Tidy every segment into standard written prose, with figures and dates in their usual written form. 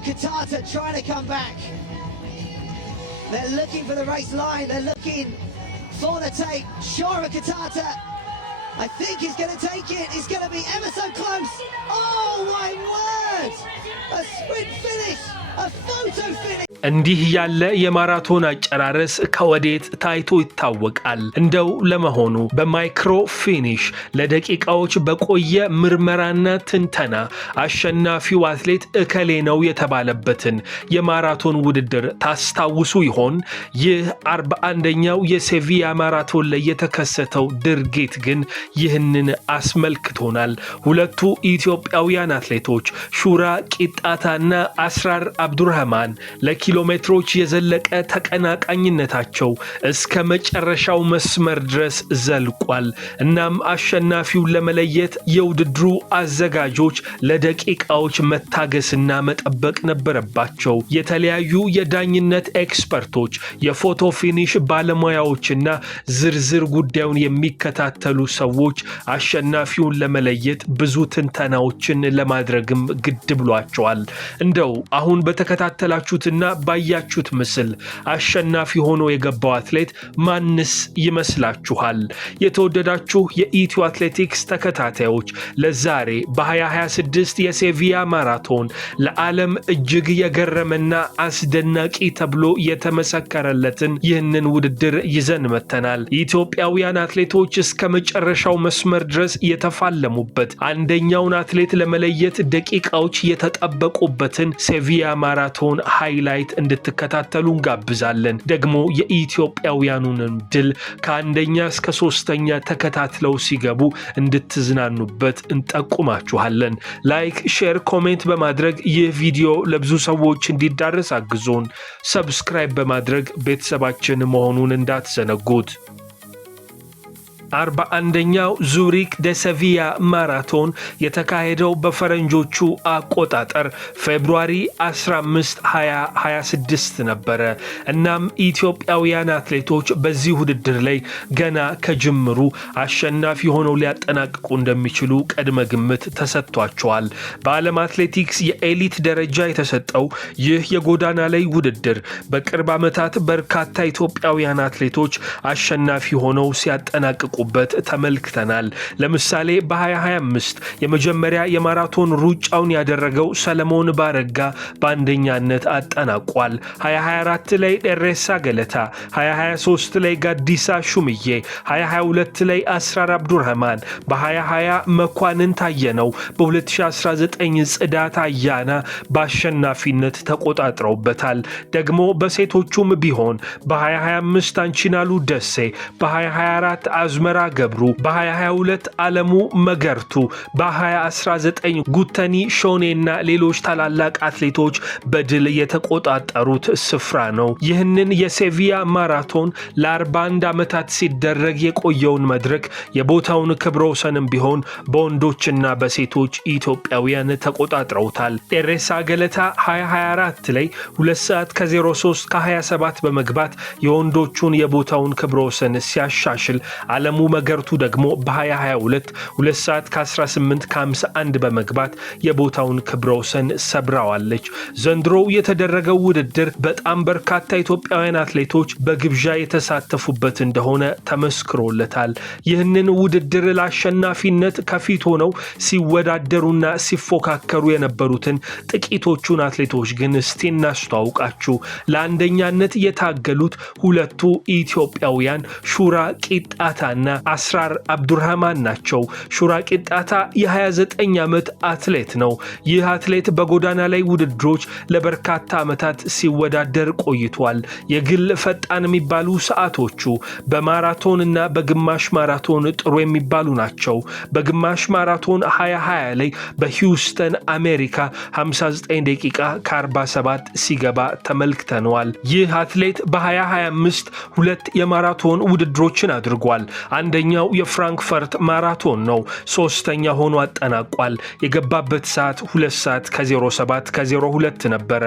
Kitata trying to come back. They're looking for the race line. They're looking for the tape. Shura Kitata, I think he's going to take it. He's going to be ever so close. Oh my word! A sprint finish, a photo finish. እንዲህ ያለ የማራቶን አጨራረስ ከወዴት ታይቶ ይታወቃል? እንደው ለመሆኑ በማይክሮ ፊኒሽ ለደቂቃዎች በቆየ ምርመራና ትንተና አሸናፊው አትሌት እከሌ ነው የተባለበትን የማራቶን ውድድር ታስታውሱ ይሆን? ይህ 41ኛው የሴቪያ ማራቶን ላይ የተከሰተው ድርጊት ግን ይህንን አስመልክቶናል። ሁለቱ ኢትዮጵያውያን አትሌቶች ሹራ ቂጣታና አስራር አብዱረህማን ኪሎሜትሮች የዘለቀ ተቀናቃኝነታቸው እስከ መጨረሻው መስመር ድረስ ዘልቋል። እናም አሸናፊውን ለመለየት የውድድሩ አዘጋጆች ለደቂቃዎች መታገስና መጠበቅ ነበረባቸው። የተለያዩ የዳኝነት ኤክስፐርቶች፣ የፎቶ ፊኒሽ ባለሙያዎችና ዝርዝር ጉዳዩን የሚከታተሉ ሰዎች አሸናፊውን ለመለየት ብዙ ትንተናዎችን ለማድረግም ግድ ብሏቸዋል። እንደው አሁን በተከታተላችሁትና ባያችሁት ምስል አሸናፊ ሆኖ የገባው አትሌት ማንስ ይመስላችኋል? የተወደዳችሁ የኢትዮ አትሌቲክስ ተከታታዮች ለዛሬ በ2026 የሴቪያ ማራቶን ለዓለም እጅግ የገረመና አስደናቂ ተብሎ የተመሰከረለትን ይህንን ውድድር ይዘን መተናል። ኢትዮጵያውያን አትሌቶች እስከ መጨረሻው መስመር ድረስ የተፋለሙበት አንደኛውን አትሌት ለመለየት ደቂቃዎች የተጠበቁበትን ሴቪያ ማራቶን ሃይላይት እንድትከታተሉ እንጋብዛለን። ደግሞ የኢትዮጵያውያኑን ድል ከአንደኛ እስከ ሶስተኛ ተከታትለው ሲገቡ እንድትዝናኑበት እንጠቁማችኋለን። ላይክ፣ ሼር፣ ኮሜንት በማድረግ ይህ ቪዲዮ ለብዙ ሰዎች እንዲዳረስ አግዙን። ሰብስክራይብ በማድረግ ቤተሰባችን መሆኑን እንዳትዘነጉት። 41ኛው ዙሪክ ደ ሴቪያ ማራቶን የተካሄደው በፈረንጆቹ አቆጣጠር ፌብሩዋሪ 15 2026 ነበረ። እናም ኢትዮጵያውያን አትሌቶች በዚህ ውድድር ላይ ገና ከጅምሩ አሸናፊ ሆነው ሊያጠናቅቁ እንደሚችሉ ቅድመ ግምት ተሰጥቷቸዋል። በዓለም አትሌቲክስ የኤሊት ደረጃ የተሰጠው ይህ የጎዳና ላይ ውድድር በቅርብ ዓመታት በርካታ ኢትዮጵያውያን አትሌቶች አሸናፊ ሆነው ሲያጠናቅቁ ተመልክተናል። ለምሳሌ በ2025 የመጀመሪያ የማራቶን ሩጫውን ያደረገው ሰለሞን ባረጋ በአንደኛነት አጠናቋል። 2024 ላይ ደሬሳ ገለታ፣ 2023 ላይ ጋዲሳ ሹምዬ፣ 2022 ላይ አስራር አብዱረህማን፣ በ2020 መኳንን ታየነው፣ በ2019 ጽዳት አያና በአሸናፊነት ተቆጣጥረውበታል። ደግሞ በሴቶቹም ቢሆን በ2025 አንቺናሉ ደሴ፣ በ2024 አዝመራ ገብሩ፣ በ2022 አለሙ መገርቱ፣ በ2019 ጉተኒ ሾኔና ሌሎች ታላላቅ አትሌቶች በድል የተቆጣጠሩት ስፍራ ነው። ይህንን የሴቪያ ማራቶን ለ41 ዓመታት ሲደረግ የቆየውን መድረክ የቦታውን ክብረ ወሰንም ቢሆን በወንዶችና በሴቶች ኢትዮጵያውያን ተቆጣጥረውታል። ደሬሳ ገለታ 2024 ላይ 2 ሰዓት ከ03 ከ27 በመግባት የወንዶቹን የቦታውን ክብረ ወሰን ሲያሻሽል አለሙ መገርቱ ደግሞ በ2022 2 ሰዓት ከ18 ከ51 በመግባት የቦታውን ክብረ ወሰን ሰብራዋለች። ዘንድሮው የተደረገው ውድድር በጣም በርካታ ኢትዮጵያውያን አትሌቶች በግብዣ የተሳተፉበት እንደሆነ ተመስክሮለታል። ይህንን ውድድር ለአሸናፊነት ከፊት ሆነው ሲወዳደሩና ሲፎካከሩ የነበሩትን ጥቂቶቹን አትሌቶች ግን እስቲ እናስተዋውቃችሁ። ለአንደኛነት የታገሉት ሁለቱ ኢትዮጵያውያን ሹራ ቂጣታና አስራር አብዱረህማን ናቸው። ሹራ ቂጣታ የ29 ዓመት አትሌት ነው። ይህ አትሌት በጎዳና ላይ ውድድሮች ለበርካታ ዓመታት ሲወዳደር ቆይቷል። የግል ፈጣን የሚባሉ ሰዓቶቹ በማራቶንና በግማሽ ማራቶን ጥሩ የሚባሉ ናቸው። በግማሽ ማራቶን 2020 ላይ በሂውስተን አሜሪካ 59 ደቂቃ ከ47 ሲገባ ተመልክተነዋል። ይህ አትሌት በ2025 ሁለት የማራቶን ውድድሮችን አድርጓል። አንደኛው የፍራንክፈርት ማራቶን ነው። ሶስተኛ ሆኖ አጠናቋል። የገባበት ሰዓት 2 ሰዓት ከ07 ከ02 ነበረ።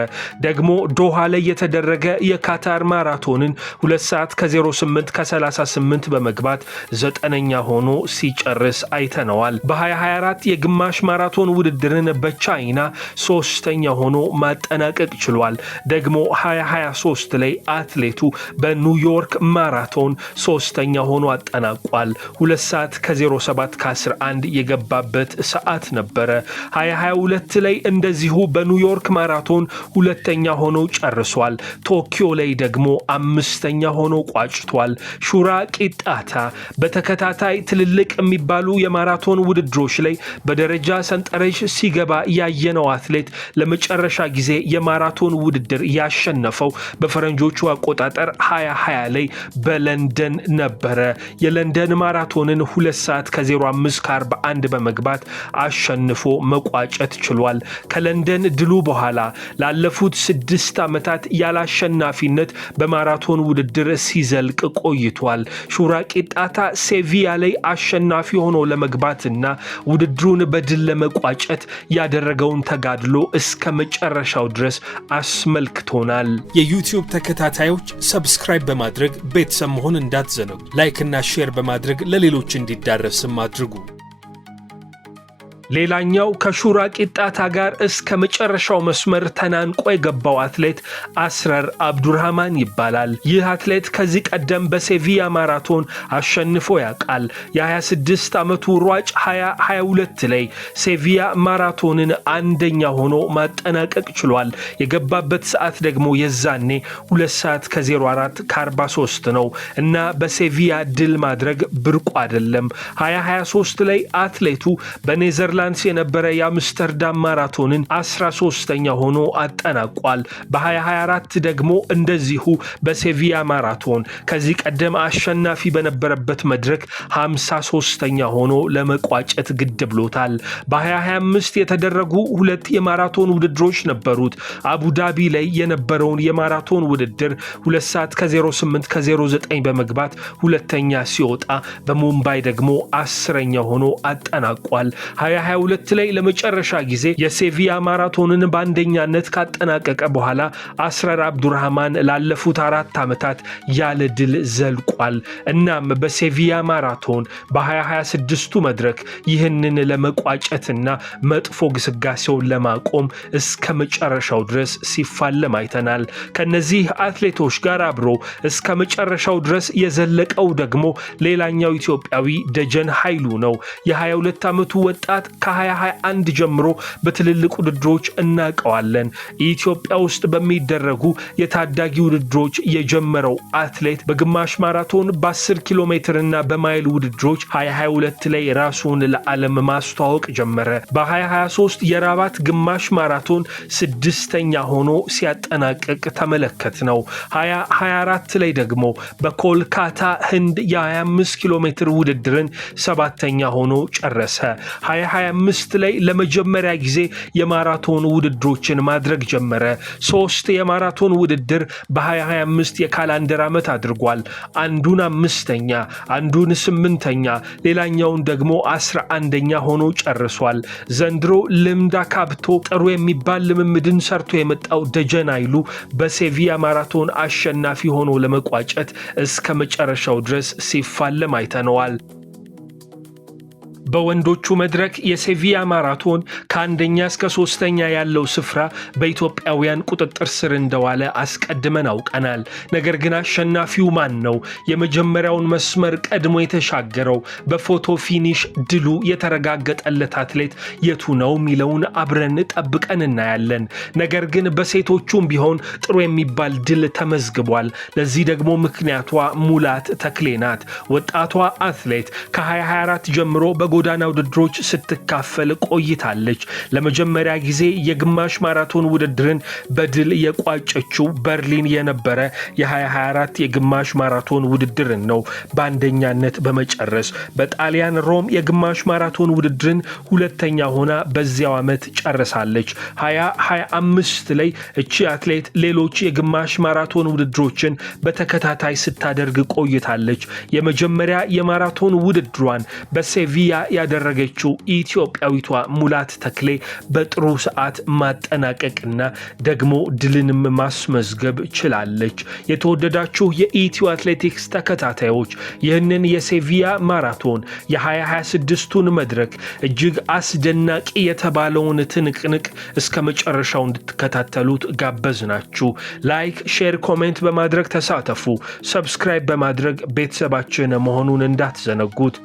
ደግሞ ዶሃ ላይ የተደረገ የካታር ማራቶንን 2 ሰዓት ከ08 ከ38 በመግባት 9ኛ ሆኖ ሲጨርስ አይተነዋል። በ2024 የግማሽ ማራቶን ውድድርን በቻይና 3ኛ ሆኖ ማጠናቀቅ ችሏል። ደግሞ 2023 ላይ አትሌቱ በኒውዮርክ ማራቶን 3ኛ ሆኖ አጠናቋል። 2 ሰዓት ከ07 ከ11 የገባበት ሰዓት ነበረ። 2022 ላይ እንደዚሁ በኒውዮርክ ማራቶን 2ኛ ሆኖ ጨርሷል። ቶኪዮ ላይ ደግሞ 5ኛ ሆኖ ቋጭቷል። ሹራ ቂጣታ በተከታታይ ትልልቅ የሚባሉ የማራቶን ውድድሮች ላይ በደረጃ ሰንጠረዥ ሲገባ ያየነው አትሌት ለመጨረሻ ጊዜ የማራቶን ውድድር ያሸነፈው በፈረንጆቹ አቆጣጠር 2020 ላይ በለንደን ነበረ። የለንደን ማራቶንን 2 ሰዓት ከ05 ከ41 በመግባት አሸንፎ መቋጨት ችሏል። ከለንደን ድሉ በኋላ ላለፉት 6 ዓመታት ያላሸናፊነት በማራቶን ውድድር ሲዘልቅ ቆይቷል። ሹራ ቂጣታ ሴቪያ ላይ አሸናፊ ሆኖ ለመግባትና ውድድሩን በድል ለመቋጨት ያደረገውን ተጋድሎ እስከ መጨረሻው ድረስ አስመልክቶናል። የዩቲዩብ ተከታታዮች ሰብስክራይብ በማድረግ ቤተሰብ መሆን እንዳትዘነጉ። ላይክ እና ሼር በማድረግ ለሌሎች እንዲዳረስም አድርጉ። ሌላኛው ከሹራ ቂጣታ ጋር እስከ መጨረሻው መስመር ተናንቆ የገባው አትሌት አስራር አብዱርሃማን ይባላል። ይህ አትሌት ከዚህ ቀደም በሴቪያ ማራቶን አሸንፎ ያውቃል። የ26 ዓመቱ ሯጭ 2022 ላይ ሴቪያ ማራቶንን 1ኛ ሆኖ ማጠናቀቅ ችሏል። የገባበት ሰዓት ደግሞ የዛኔ 2 ሰዓት ከ04 ከ43 ነው እና በሴቪያ ድል ማድረግ ብርቁ አይደለም። 2023 ላይ አትሌቱ በኔዘርላንድስ የነበረ የአምስተርዳም ማራቶንን 13ኛ ሆኖ አጠናቋል። በ2024 ደግሞ እንደዚሁ በሴቪያ ማራቶን ከዚህ ቀደም አሸናፊ በነበረበት መድረክ 53ኛ ሆኖ ለመቋጨት ግድ ብሎታል። በ2025 የተደረጉ 2 የማራቶን ውድድሮች ነበሩት። አቡዳቢ ላይ የነበረውን የማራቶን ውድድር 2 ሰዓት ከ08 ከ09 በመግባት 2ኛ ሲወጣ በሙምባይ ደግሞ 10ኛ ሆኖ አጠናቋል። 2022 ላይ ለመጨረሻ ጊዜ የሴቪያ ማራቶንን በአንደኛነት ካጠናቀቀ በኋላ አስራር አብዱርሃማን ላለፉት 4 ዓመታት ያለ ድል ዘልቋል። እናም በሴቪያ ማራቶን በ2026ቱ መድረክ ይህንን ለመቋጨትና መጥፎ ግስጋሴውን ለማቆም እስከ መጨረሻው ድረስ ሲፋለም አይተናል። ከነዚህ አትሌቶች ጋር አብሮ እስከ መጨረሻው ድረስ የዘለቀው ደግሞ ሌላኛው ኢትዮጵያዊ ደጀነ ኃይሉ ነው። የ22 ዓመቱ ወጣት ከ2021 ጀምሮ በትልልቅ ውድድሮች እናቀዋለን። ኢትዮጵያ ውስጥ በሚደረጉ የታዳጊ ውድድሮች የጀመረው አትሌት በግማሽ ማራቶን በ10 ኪሎ ሜትር እና በማይል ውድድሮች 2022 ላይ ራሱን ለዓለም ማስተዋወቅ ጀመረ። በ2023 የራባት ግማሽ ማራቶን 6ኛ ሆኖ ሲያጠናቅቅ ተመለከት ነው። 2024 ላይ ደግሞ በኮልካታ ህንድ የ25 ኪሎ ሜትር ውድድርን 7ኛ ሆኖ ጨረሰ። 2025 ላይ ለመጀመሪያ ጊዜ የማራቶን ውድድሮችን ማድረግ ጀመረ። 3 የማራቶን ውድድር በ2025 የካላንደር ዓመት አድርጓል። አንዱን 5ኛ፣ አንዱን 8ኛ፣ ሌላኛውን ደግሞ 11ኛ ሆኖ ጨርሷል። ዘንድሮ ልምድ አካብቶ ጥሩ የሚባል ልምምድን ሰርቶ የመጣው ደጀነ ኃይሉ በሴቪያ ማራቶን አሸናፊ ሆኖ ለመቋጨት እስከ መጨረሻው ድረስ ሲፋለም አይተነዋል። በወንዶቹ መድረክ የሴቪያ ማራቶን ከአንደኛ እስከ 3ኛ ያለው ስፍራ በኢትዮጵያውያን ቁጥጥር ስር እንደዋለ አስቀድመን አውቀናል። ነገር ግን አሸናፊው ማን ነው? የመጀመሪያውን መስመር ቀድሞ የተሻገረው በፎቶ ፊኒሽ ድሉ የተረጋገጠለት አትሌት የቱ ነው ሚለውን አብረን ጠብቀን እናያለን። ነገር ግን በሴቶቹም ቢሆን ጥሩ የሚባል ድል ተመዝግቧል። ለዚህ ደግሞ ምክንያቷ ሙላት ተክሌ ናት። ወጣቷ አትሌት ከ2024 ጀምሮ የጎዳና ውድድሮች ስትካፈል ቆይታለች። ለመጀመሪያ ጊዜ የግማሽ ማራቶን ውድድርን በድል የቋጨችው በርሊን የነበረ የ2024 የግማሽ ማራቶን ውድድርን ነው በአንደኛነት በመጨረስ። በጣሊያን ሮም የግማሽ ማራቶን ውድድርን ሁለተኛ ሆና በዚያው ዓመት ጨርሳለች። 2025 ላይ እቺ አትሌት ሌሎች የግማሽ ማራቶን ውድድሮችን በተከታታይ ስታደርግ ቆይታለች። የመጀመሪያ የማራቶን ውድድሯን በሴቪያ ያደረገችው ኢትዮጵያዊቷ ሙላት ተክሌ በጥሩ ሰዓት ማጠናቀቅና ደግሞ ድልንም ማስመዝገብ ችላለች። የተወደዳችሁ የኢትዮ አትሌቲክስ ተከታታዮች ይህንን የሴቪያ ማራቶን የ2026ቱን መድረክ እጅግ አስደናቂ የተባለውን ትንቅንቅ እስከ መጨረሻው እንድትከታተሉት ጋበዝናችሁ። ላይክ፣ ሼር፣ ኮሜንት በማድረግ ተሳተፉ። ሰብስክራይብ በማድረግ ቤተሰባችን መሆኑን እንዳትዘነጉት።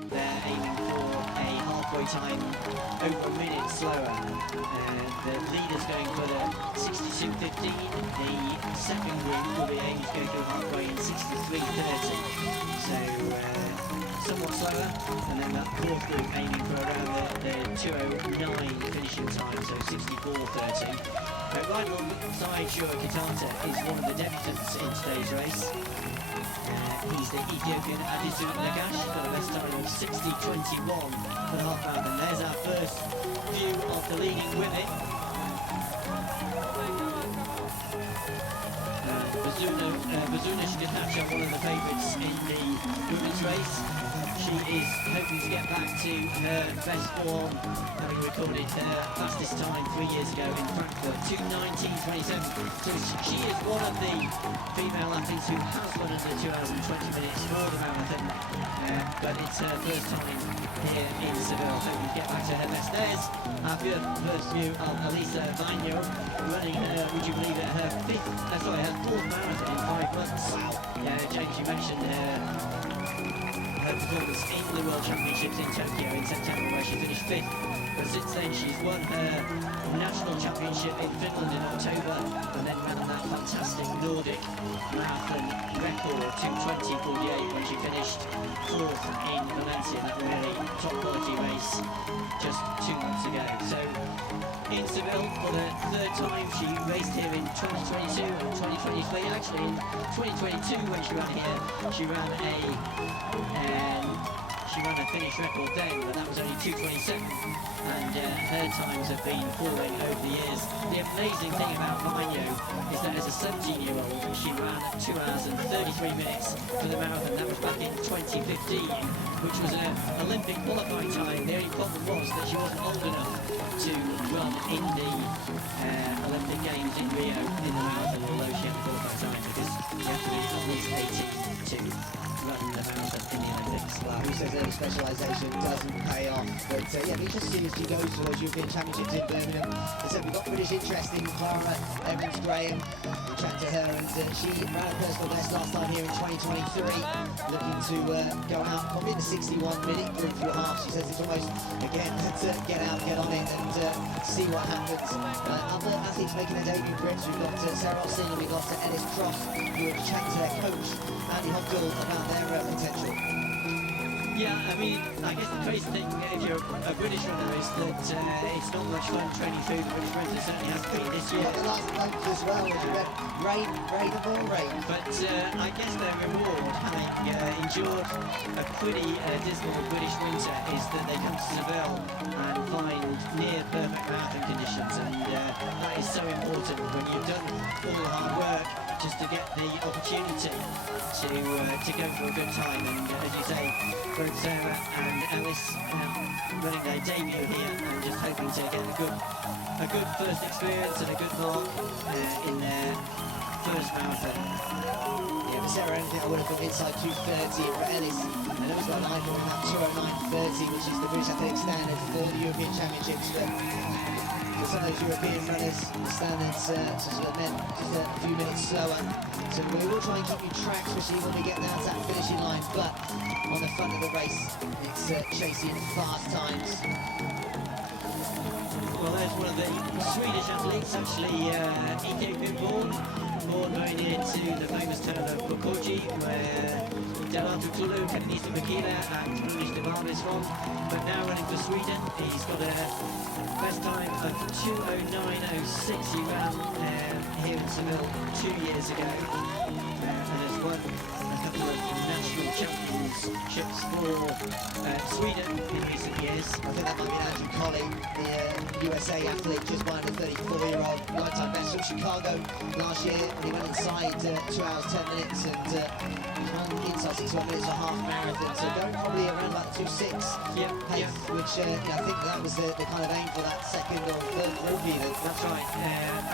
And then that fourth group aiming for around the 2:09 finishing time, so 64:30. Right alongside Shura is one of the debutants in today's race. He's the Ethiopian Abderehman, got a best time of 60:21 for the half marathon. There's our first view of the leading women. Bazuna Kitata, one of the favourites in the women's race. She is hoping to get back to her best form, having recorded her fastest time 3 years ago in Frankfurt, 2:19:27. So she is one of the female athletes who has run under 2 hours and 20 minutes for the marathon, but it's her first time here in Seville, hoping to get back to her best. There's our first view of Elisa Vaino running, would you believe it, her fourth marathon in 5 months. Wow. James, you mentioned her performance in the World Championships in Tokyo in September, where she finished 5th. But since then she's won her national championship in Finland in October, and then ran that fantastic Nordic marathon record 2:20:48 when she finished 4th in Valencia, that really top quality race just 2 months ago. So in Seville for the third time, she raced here in 2022 and 2023. Actually in 2022 when she ran here, she ran a finish record then, but that was only 2:27, and her times have been falling over the years. The amazing thing about Vaino is that as a 17-year-old, she ran 2 hours and 33 minutes for the marathon. That was back in 2015, which was an Olympic qualifying time. The only problem was that she wasn't old enough to run in the Olympic Games in Rio in the marathon, although she had a qualifying time, because you have to be at least 18 to run the marathon in the Olympics. Well, who says early specialisation doesn't pay off? But yeah, we just see as she goes to those European Championships in Birmingham. As I said, we've got British interest in Clara Evans-Graham. We chat to her, and she ran a personal best last time here in 2023. Looking to go out probably in the 61-minute group through half. She says it's almost, again, to get out, get on it, and see what happens. Other athletes making their debut Brits. We've got Sarah Olsen, and we've got Ellis Cross, who will chat to their coach, Andy Hopgill, about their potential. Yeah, I mean, I guess the crazy thing if you're a British runner is that it's not much fun training through the British winter. It certainly has been this year. Yeah, the last month as well, as you read, rain of all rain. But I guess their reward, having endured a pretty dismal British winter, is that they come to Seville and find near perfect marathon conditions, and that is so important when you've done all the hard work just to get the opportunity to go for a good time. And as you say, both Sarah and Ellis running their debut here and just hoping to get a good first experience and a good mark in their first marathon. Yeah, for Sarah, anything I would have got inside 2:30, and for Ellis, and it was like I thought that 2:09:30, which is the British athletic standard for the European Championships. For some of those European runners, the standards sort of meant just a few minutes slower. So we will try and keep you track, especially when we get down to that finishing line. But on the front of the race, it's chasing fast times. Well, there's one of the Swedish athletes, actually Ethiopian born very near to the famous town of Bokoji, where Delatu Tulu, Kenenisa Makila and Luis de Barnes from. But now running for Sweden, he's got a best time of 2:09.06. He ran here in Seville 2 years ago and has won a couple of national championships for Sweden in recent years. I think that might be Andrew Colley, the USA athlete, just behind the 34-year-old lifetime best from Chicago last year. He went inside 2 hours 10 minutes and ran inside 61 minutes for half marathon. So going probably around about the 2:06 pace, which I think that was the kind of aim for that second or third group even. That's right.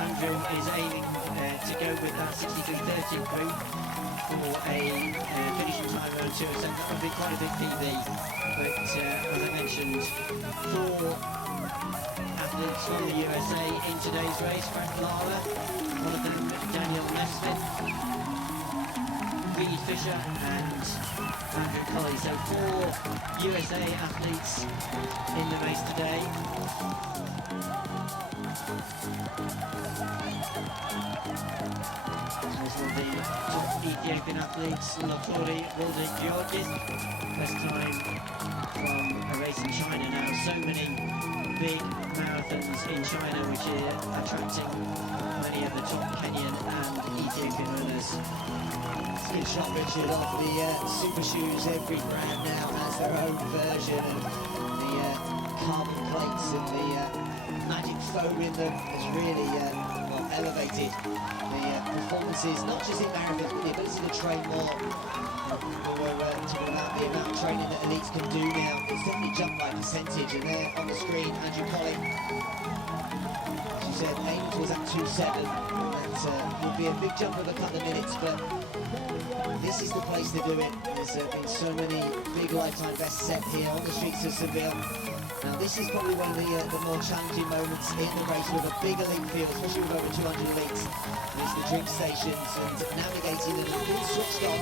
Andrew is aiming to go with that 63.30 group for a finishing time around 2:07. That would be quite a big PB. But as I mentioned, 4 athletes from the USA in today's race. Frank Lara, one of them Daniel Nesmith, Reed Fisher and Andrew Colley. So 4 USA athletes in the race today. There's one of the top Ethiopian athletes, Lotori Walden Georgis. Best time from a race in China now. So many big marathons in China which are attracting many of the top Kenyan and Ethiopian runners. Good shot, Richard, off the super shoes. Every brand now has their own version of the carbon plates and the magic foam in them has really elevated the performances, not just in marathons, but the ability to train more. We were talking about the amount of training that elites can do now. It's definitely jumped by a percentage, and there on the screen, Andrew Colley, she said aim was at 2:07. That would be a big jump of a couple of minutes, but this is the place to do it. There's been so many big lifetime bests set here on the streets of Seville. Now this is probably one of the more challenging moments in the race with a big elite field, especially with over 200 elites. There's the drink stations and navigating them and being switched on.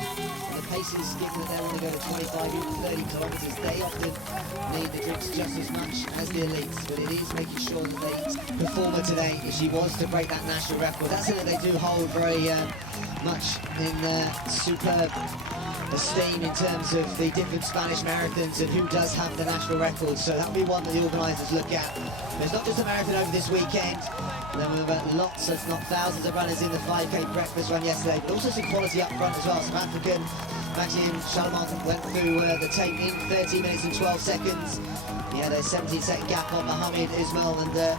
And the paces, given that they want to go to 25, even 30 kilometres, they often need the drinks just as much as the elites. But it is making sure that the performer today, if she was to break that national record, that's something they do hold very much in superb esteem in terms of the different Spanish marathons and who does have the national records. So that'll be one that the organisers look at. There's not just a marathon over this weekend. There were lots, if not thousands, of runners in the 5K breakfast run yesterday, but also some quality up front as well. South African Maxim Shalman went through the tape in 13 minutes and 12 seconds. He had a 17-second gap on Mohamed Ismail, and the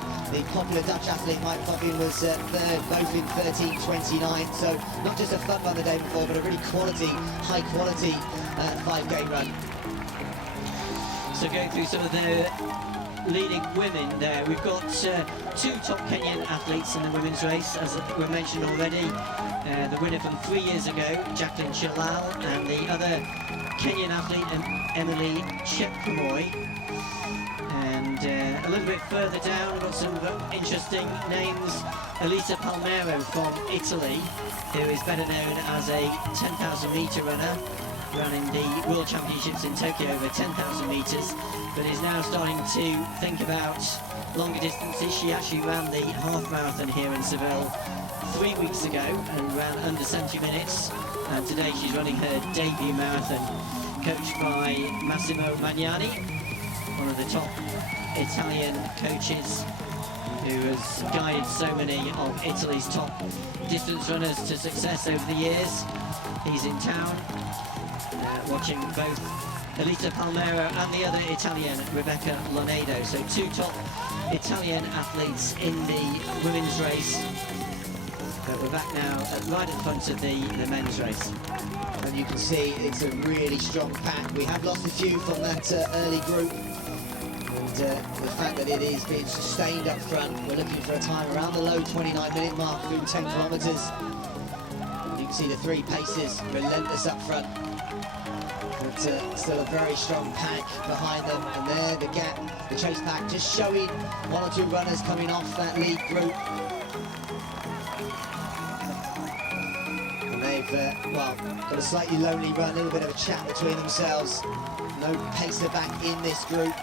popular Dutch athlete Mike Poppin was third, both in 13:29. So not just a fun run the day before, but a really high quality 5K run. So going through some of the leading women there, we've got 2 top Kenyan athletes in the women's race, as I think we mentioned already. The winner from 3 years ago, Jacqueline Chalal, and the other Kenyan athlete, Emily Chepkumoy. And a little bit further down, we've got some interesting names. Elisa Palmero from Italy, who is better known as a 10,000 metre runner, running the World Championships in Tokyo over 10,000 metres, but is now starting to think about longer distances. She actually ran the half marathon here in Seville 3 weeks ago and ran under 70 minutes, and today she's running her debut marathon, coached by Massimo Magnani, one of the top Italian coaches who has guided so many of Italy's top distance runners to success over the years. He's in town watching both Elisa Palmero and the other Italian, Rebecca Lonedo. So 2 top Italian athletes in the women's race. But we're back now right in front of the men's race. And you can see it's a really strong pack. We have lost a few from that early group. And the fact that it is being sustained up front, we're looking for a time around the low 29-minute mark through 10 kilometres. You can see the 3 paces, relentless up front. But still a very strong pack behind them. And there, the gap, the chase pack, just showing 1 or 2 runners coming off that lead group. And they've, got a slightly lonely run, a little bit of a chat between themselves. No pacer back in this group.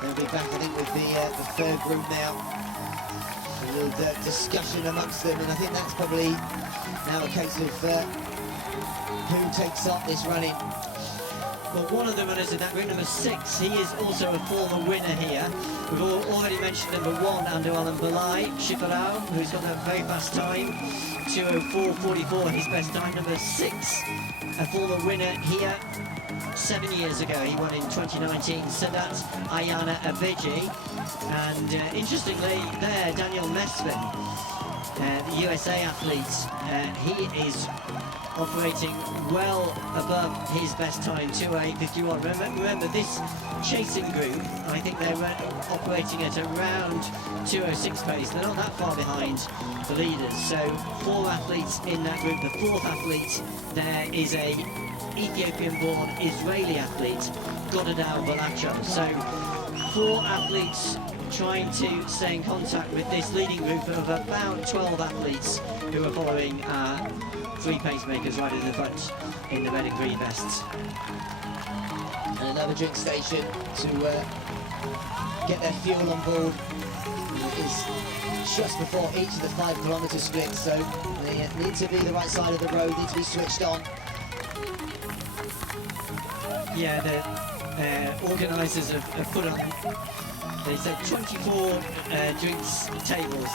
They'll be back, I think, with the third group now. A little discussion amongst them, and I think that's probably now a case of who takes up this running. But one of the runners in that group, number 6, he is also a former winner here. We've already mentioned number 1, Abderehman, Shura, who's got a very fast time, 2:04.44, his best time. Number 6, a former winner here 7 years ago. He won in 2019, Sedat Ayana Abiji. And interestingly there, Daniel Mesvin, the USA athlete, he is operating well above his best time, 2:08.51. Remember this chasing group, I think they're operating at around 2:06 pace. They're not that far behind the leaders. So 4 athletes in that group. The 4th athlete there is a Ethiopian-born Israeli athlete, Godadal Balacho. So 4 athletes trying to stay in contact with this leading group of about 12 athletes who are following 3 pacemakers right at the front in the red and green vests. And another drink station to get their fuel on board. It is just before each of the 5-kilometre splits, so they need to be the right side of the road, need to be switched on. Yeah, the organisers have put on, they said 24 drinks tables.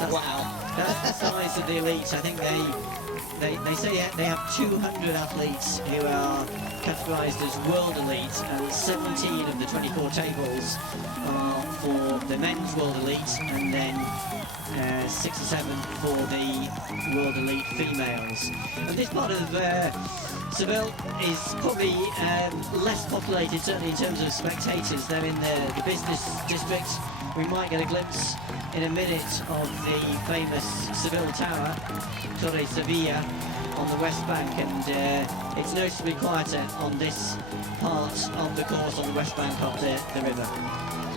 That's the size of the elites. I think they say they have 200 athletes who are categorised as world elite, and 17 of the 24 tables are for the men's world elite, and then 6 or 7 for the world elite females. And this part of Seville is probably less populated, certainly in terms of spectators. They're in the business district. We might get a glimpse in a minute of the famous Seville Tower, Torre Sevilla, on the west bank, and it's noticeably quieter on this part of the course on the west bank of the river.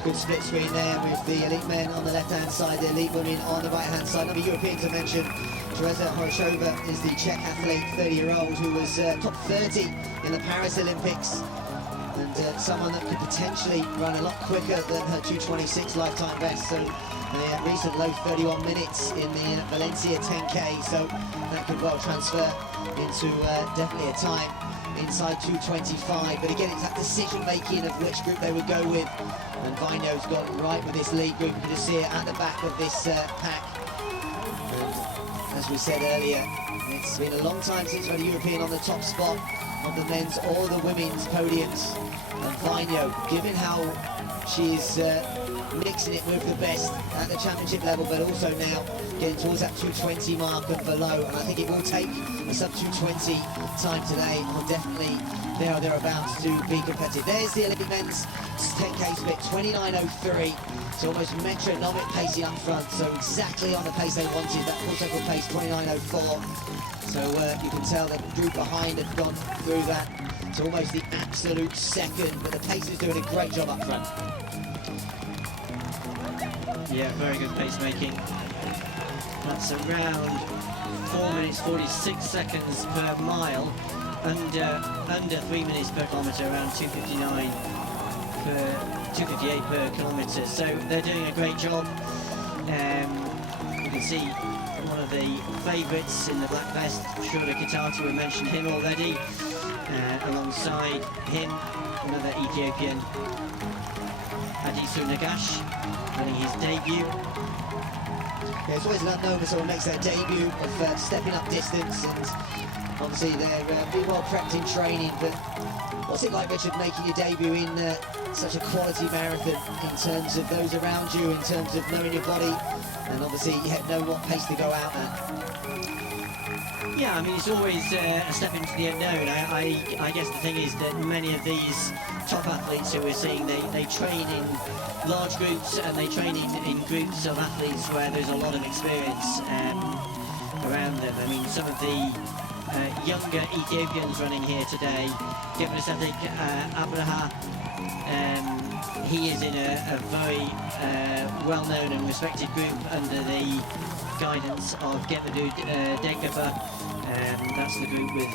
Good split screen there with the elite men on the left-hand side, the elite women on the right-hand side. Another European to mention, Teresa Horoshova is the Czech athlete, 30-year-old, who was top 30 in the Paris Olympics, and someone that could potentially run a lot quicker than her 2:26 lifetime best. So a recent low 31 minutes in the Valencia 10K, so that could well transfer into definitely a time inside 2:25. But again, it's that decision making of which group they would go with, and Vino's got right with this lead group. You can just see it at the back of this pack. And as we said earlier, it's been a long time since we had a European on the top spot of the men's or the women's podiums. And Vino, given how she's mixing it with the best at the championship level, but also now getting towards that 2:20 mark and below, and I think it will take a sub 2:20 time today, or definitely there or thereabouts, to be competitive. There's the elite men's 10k split, 29:03, so almost metronomic pacing up front, so exactly on the pace they wanted, that quarter pace, 29:04. So you can tell the group behind have gone through that to almost the absolute second, but the pace is doing a great job up front. Yeah, very good pacemaking. That's around 4 minutes 46 seconds per mile, under 3 minutes per kilometre, around 2:58 per kilometre. So they're doing a great job. You can see one of the favourites in the black vest, Shura Kitata, we mentioned him already. Alongside him, another Ethiopian, Adisu Nagash, winning his debut. Yeah, it's always an unknown when someone makes their debut of stepping up distance, and obviously they're being well prepped in training. But what's it like, Richard, making your debut in such a quality marathon, in terms of those around you, in terms of knowing your body, and obviously you know what pace to go out at? Yeah, I mean, it's always a step into the unknown. I guess the thing is that many of these top athletes who we're seeing, they train in large groups, and they train in groups of athletes where there's a lot of experience around them. I mean, some of the younger Ethiopians running here today, given us, I think, Abderehman, he is in a very well-known and respected group under the guidance of Gebedud Degaba. That's the group with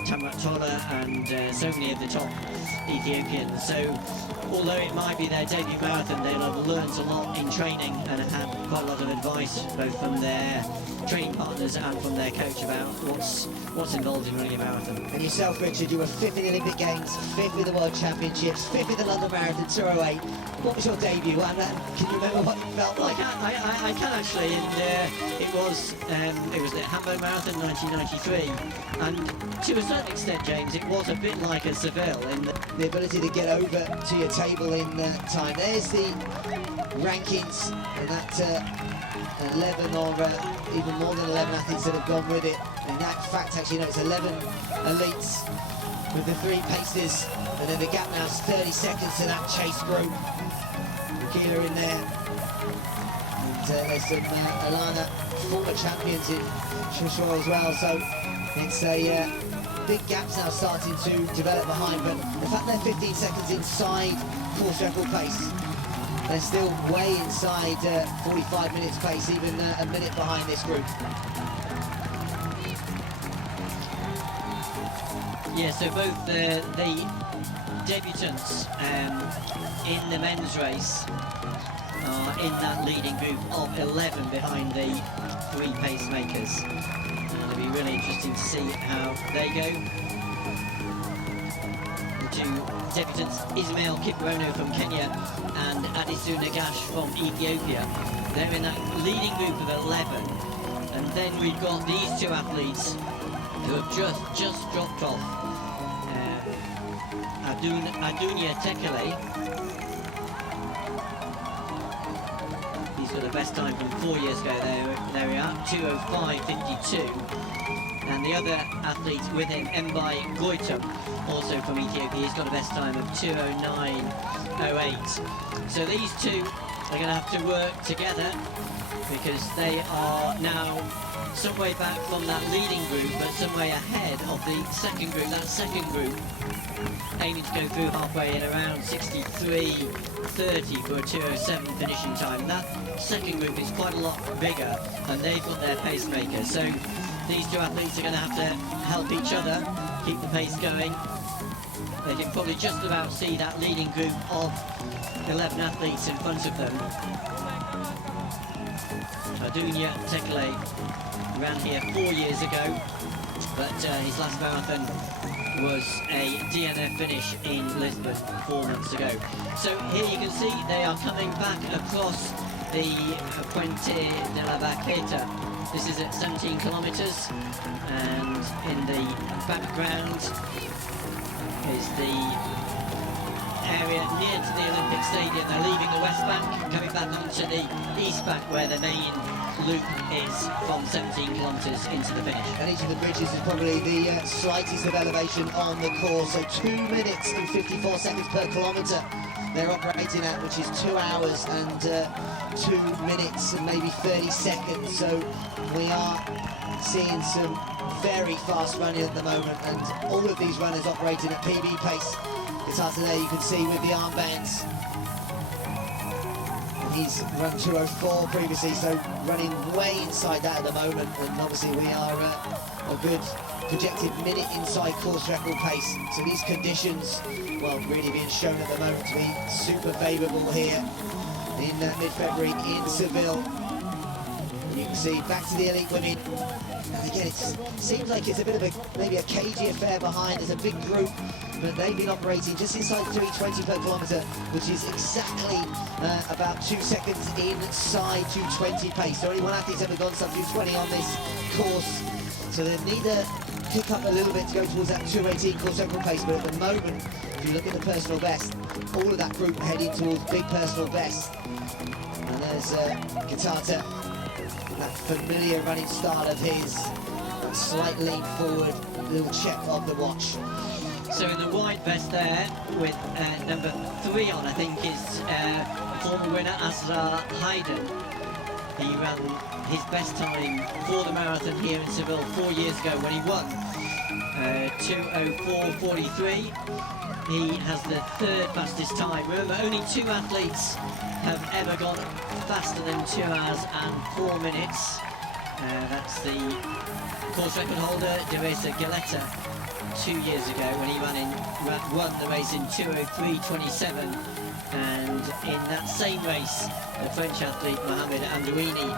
Tola and so many of the top Ethiopians. So although it might be their debut marathon, they'll have learnt a lot in training and had quite a lot of advice both from their training partners and from their coach about what's involved in running a marathon. And yourself, Richard, you were 5th in the Olympic Games, 5th in the World Championships, 5th in the London Marathon 208. What was your debut, and can you remember what it felt like? I can actually, and it was the Hamburg Marathon 1993, and to a certain extent, James, it was a bit like a Seville in the ability to get over to your table in time. There's the rankings, and that 11 or even more than 11 athletes that have gone with it. In that fact, actually, no, it's 11 elites with the 3 paces, and then the gap now is 30 seconds to that chase group. Keeler in there, and there's some Alana, former champions in Shura as well, so it's a big gaps now starting to develop behind, but the fact they're 15 seconds inside course record pace, they're still way inside 45 minutes pace, even a minute behind this group. Yeah, so both the debutants in the men's race are in that leading group of 11 behind the 3 pacemakers. It'll be really interesting to see how they go. The 2 debutants, Ismail Kiprono from Kenya and Adisu Nagash from Ethiopia, they're in that leading group of 11. And then we've got these 2 athletes who have just dropped off. Adunia Tekele, he's got the best time from 4 years ago. There we are, 2:05.52. And the other athlete with him, Mbai Goitom, also from Ethiopia, he's got a best time of 2:09.08. So these 2 are going to have to work together because they are now some way back from that leading group, but some way ahead of the second group. That second group aiming to go through halfway in around 63.30 for a 2:07 finishing time. That second group is quite a lot bigger, and they've got their pacemakers. So these 2 athletes are going to have to help each other keep the pace going. They can probably just about see that leading group of 11 athletes in front of them. Adunia Tekele ran here 4 years ago, but his last marathon was a DNF finish in Lisbon 4 months ago. So here you can see they are coming back across the Puente de la Vaqueta. This is at 17 kilometers, and in the background is the area near to the Olympic Stadium. They're leaving the West Bank, coming back onto the East Bank where the main loop is from 17 kilometres into the finish. And each of the bridges is probably the slightest of elevation on the course, so 2 minutes and 54 seconds per kilometre they're operating at, which is 2 hours and 2 minutes and maybe 30 seconds. So we are seeing some very fast running at the moment, and all of these runners operating at PB pace. Kitata there you can see with the armbands. He's run 2:04 previously, so running way inside that at the moment, and obviously we are a good projected minute inside course record pace. So these conditions, well, really being shown at the moment to be super favourable here in mid-February in Seville. And you can see back to the elite women. And again, it seems like it's a bit of maybe a cagey affair behind. There's a big group, but they've been operating just inside 3:20 per kilometre, which is exactly about 2 seconds inside 2:20 pace. So only one athlete's ever gone sub 2:20 on this course. So they need to kick up a little bit to go towards that 2:18 course record pace. But at the moment, if you look at the personal best, all of that group heading towards big personal best. And there's Kitata, that familiar running style of his, that slight lean forward, little check of the watch. So in the white vest there, with number 3 on, I think is former winner Asrar Hiyrden. He ran his best time for the marathon here in Seville 4 years ago when he won 2:04.43. He has the 3rd fastest time. Remember, only 2 athletes have ever gone faster than 2 hours and 4 minutes. That's the course record holder, Deresa Galetta, 2 years ago when he won the race in 2:03.27. And in that same race, the French athlete Mohamed Andouini,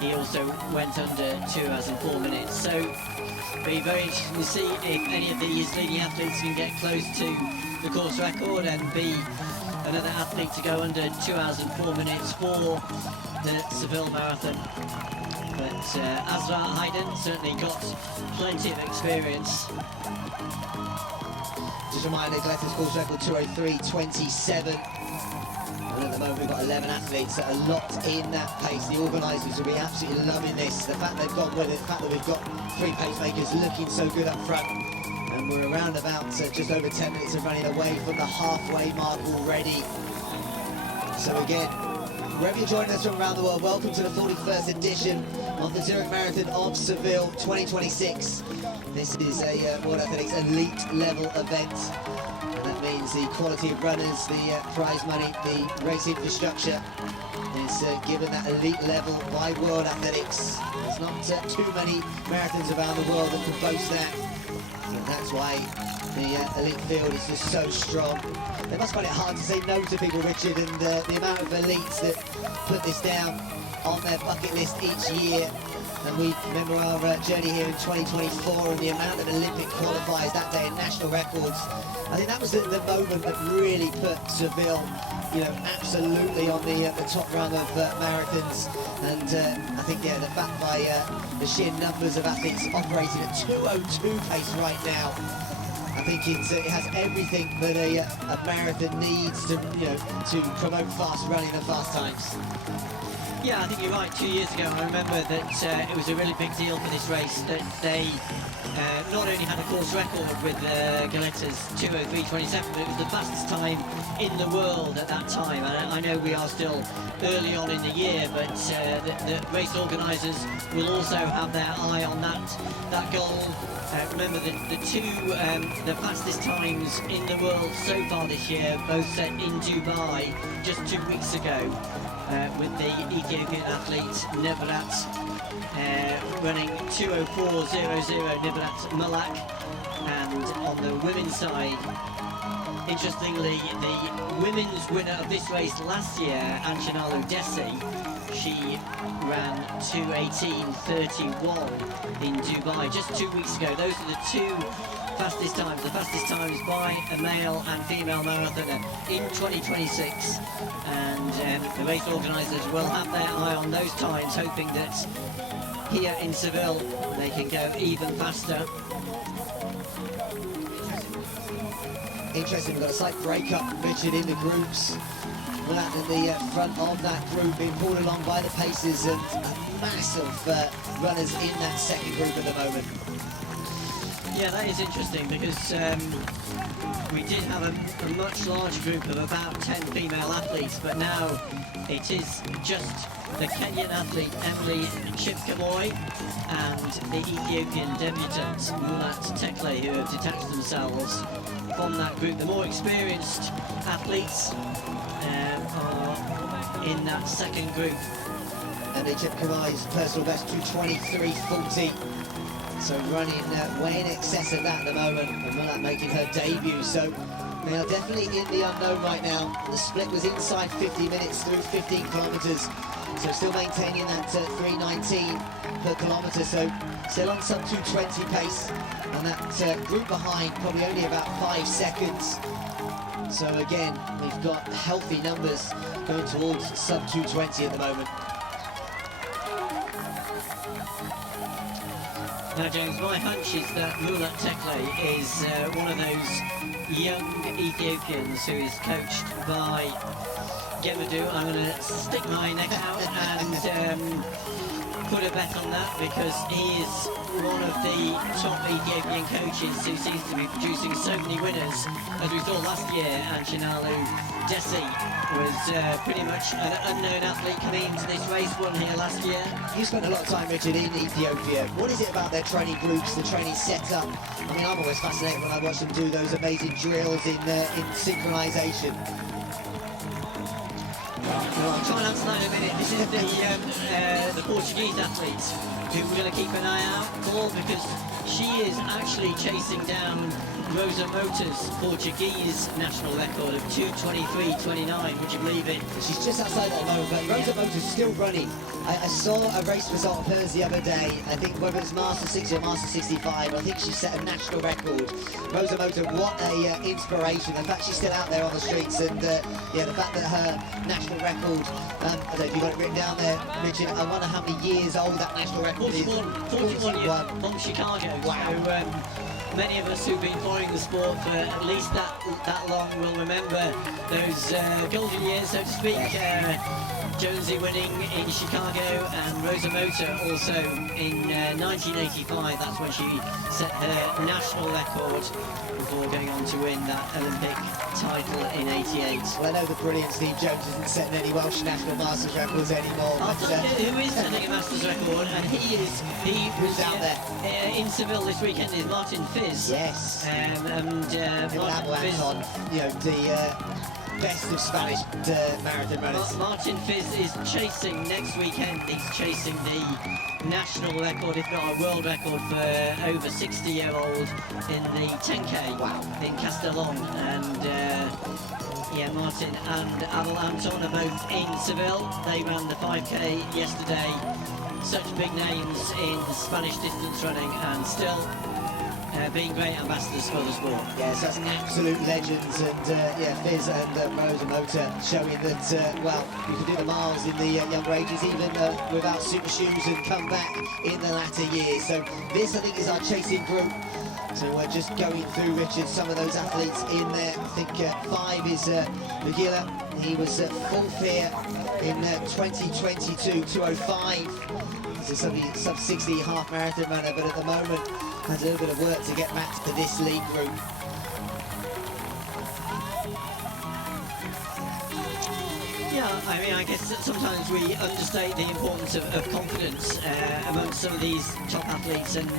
he also went under 2 hours and 4 minutes. So it'll be very interesting to see if any of these leading athletes can get close to the course record and be another athlete to go under 2 hours and 4 minutes for the Seville Marathon. But Asrar Hiyrden certainly got plenty of experience. Just a reminder, Galetta's course record 2:03.27. And at the moment we've got 11 athletes that are locked in that pace. The organisers will be absolutely loving this. The fact they've gone with it, the fact that we've got 3 pacemakers looking so good up front. And we're around about just over 10 minutes of running away from the halfway mark already. So again, wherever you're joining us from around the world, welcome to the 41st edition of the Zurich Marathon of Seville 2026. This is a World Athletics elite level event. And that means the quality of runners, the prize money, the race infrastructure is given that elite level by World Athletics. There's not too many marathons around the world that can boast that. And that's why the elite field is just so strong. They must find it hard to say no to people, Richard, and the amount of elites that put this down on their bucket list each year. And we remember our journey here in 2024 and the amount of Olympic qualifiers that day and national records. I think that was the moment that really put Seville, you know, absolutely on the top rung of marathons. And I think, yeah, the fact by the sheer numbers of athletes operating at 2:02 pace right now, I think it has everything that a marathon needs to, you know, to promote fast running and fast times. Yeah, I think you're right. 2 years ago, I remember that it was a really big deal for this race that they not only had a course record with Galetta's 2:03.27, but it was the fastest time in the world at that time. And I know we are still early on in the year, but the race organisers will also have their eye on that goal. Remember that the fastest times in the world so far this year, both set in Dubai just 2 weeks ago. With the Ethiopian athlete Nebrat running 2:04.00 Nebrat Malak, and on the women's side, interestingly, the women's winner of this race last year, Asrar Desi, she ran 2:18.31 in Dubai just 2 weeks ago. Those are the two fastest times by a male and female marathoner in 2026. And the race organisers will have their eye on those times, hoping that here in Seville they can go even faster. Interesting, we've got a slight break-up, Richard, in the groups. We're at the front of that group, being pulled along by the paces, and a mass of runners in that second group at the moment. Yeah, that is interesting because we did have a much larger group of about 10 female athletes, but now it is just the Kenyan athlete Emily Chipkaboy and the Ethiopian debutant Mulat Tekle who have detached themselves from that group. The more experienced athletes are in that second group. Emily Chipkaboy's personal best 2:23.40. So running way in excess of that at the moment, and Mulat making her debut. So they are definitely in the unknown right now. The split was inside 50 minutes through 15 kilometres. So still maintaining that 3:19 per kilometre. So still on sub 2:20 pace. And that group behind probably only about 5 seconds. So again, we've got healthy numbers going towards sub 2:20 at the moment. Now, James, my hunch is that Mulat Tekle is one of those young Ethiopians who is coached by Gemadu. I'm going to stick my neck out and put a bet on that, because he is one of the top Ethiopian coaches who seems to be producing so many winners. As we saw last year, Asrar Desi was pretty much an unknown athlete coming into this race, won here last year. You spent a lot of time, Richard, in Ethiopia. What is it about their training groups, the training setup? I mean, I'm always fascinated when I watch them do those amazing drills in synchronization. Well, I'll try and answer that in a minute. This is the Portuguese athlete who we're going to keep an eye out for, because she is actually chasing down Rosa Mota's Portuguese national record of 2:23.29. Would you believe it? She's just outside at the moment, but Rosa Mota's still running. I saw a race result of hers the other day. I think whether it's Master 60 or Master 65, I think she set a national record. Rosa Mota, what a inspiration. In fact, she's still out there on the streets, and yeah, the fact that her national record, I don't know if you've got it written down there, Richard, I wonder how many years old that national record is. 41 years from Chicago. Wow. So, many of us who've been following the sport for at least that long will remember those golden years, so to speak. Jonesy winning in Chicago, and Rosa Mota also in 1985. That's when she set her national record before going on to win that Olympic title in '88. Well, I know the brilliant Steve Jones isn't setting any Welsh national masters records anymore. I'll tell you who is setting a masters record, and he was out there in Seville this weekend is Martin Fizz. Yes. And Martin Fizz on, you know, the best of Spanish marathon runners. Martin Fizz is chasing next weekend. He's chasing the national record, if not a world record, for over 60-year-old in the 10K. Wow. In Castellón. And yeah, Martin and Abel Anton are both in Seville. They ran the 5K yesterday. Such big names in Spanish distance running, and still being great ambassadors for the sport. Yes, that's absolute legends, and yeah, Fizz and Rosa Mota showing that, well, you can do the miles in the younger ages, even without super shoes, and come back in the latter years. So this, I think, is our chasing group. So we're just going through, Richard, some of those athletes in there. I think 5 is Magilla. He was fourth here in 2022, 2:05. He's a sub-60 half marathon runner, but at the moment has a little bit of work to get back to this league group. Yeah, I mean, I guess that sometimes we understate the importance of confidence amongst some of these top athletes, and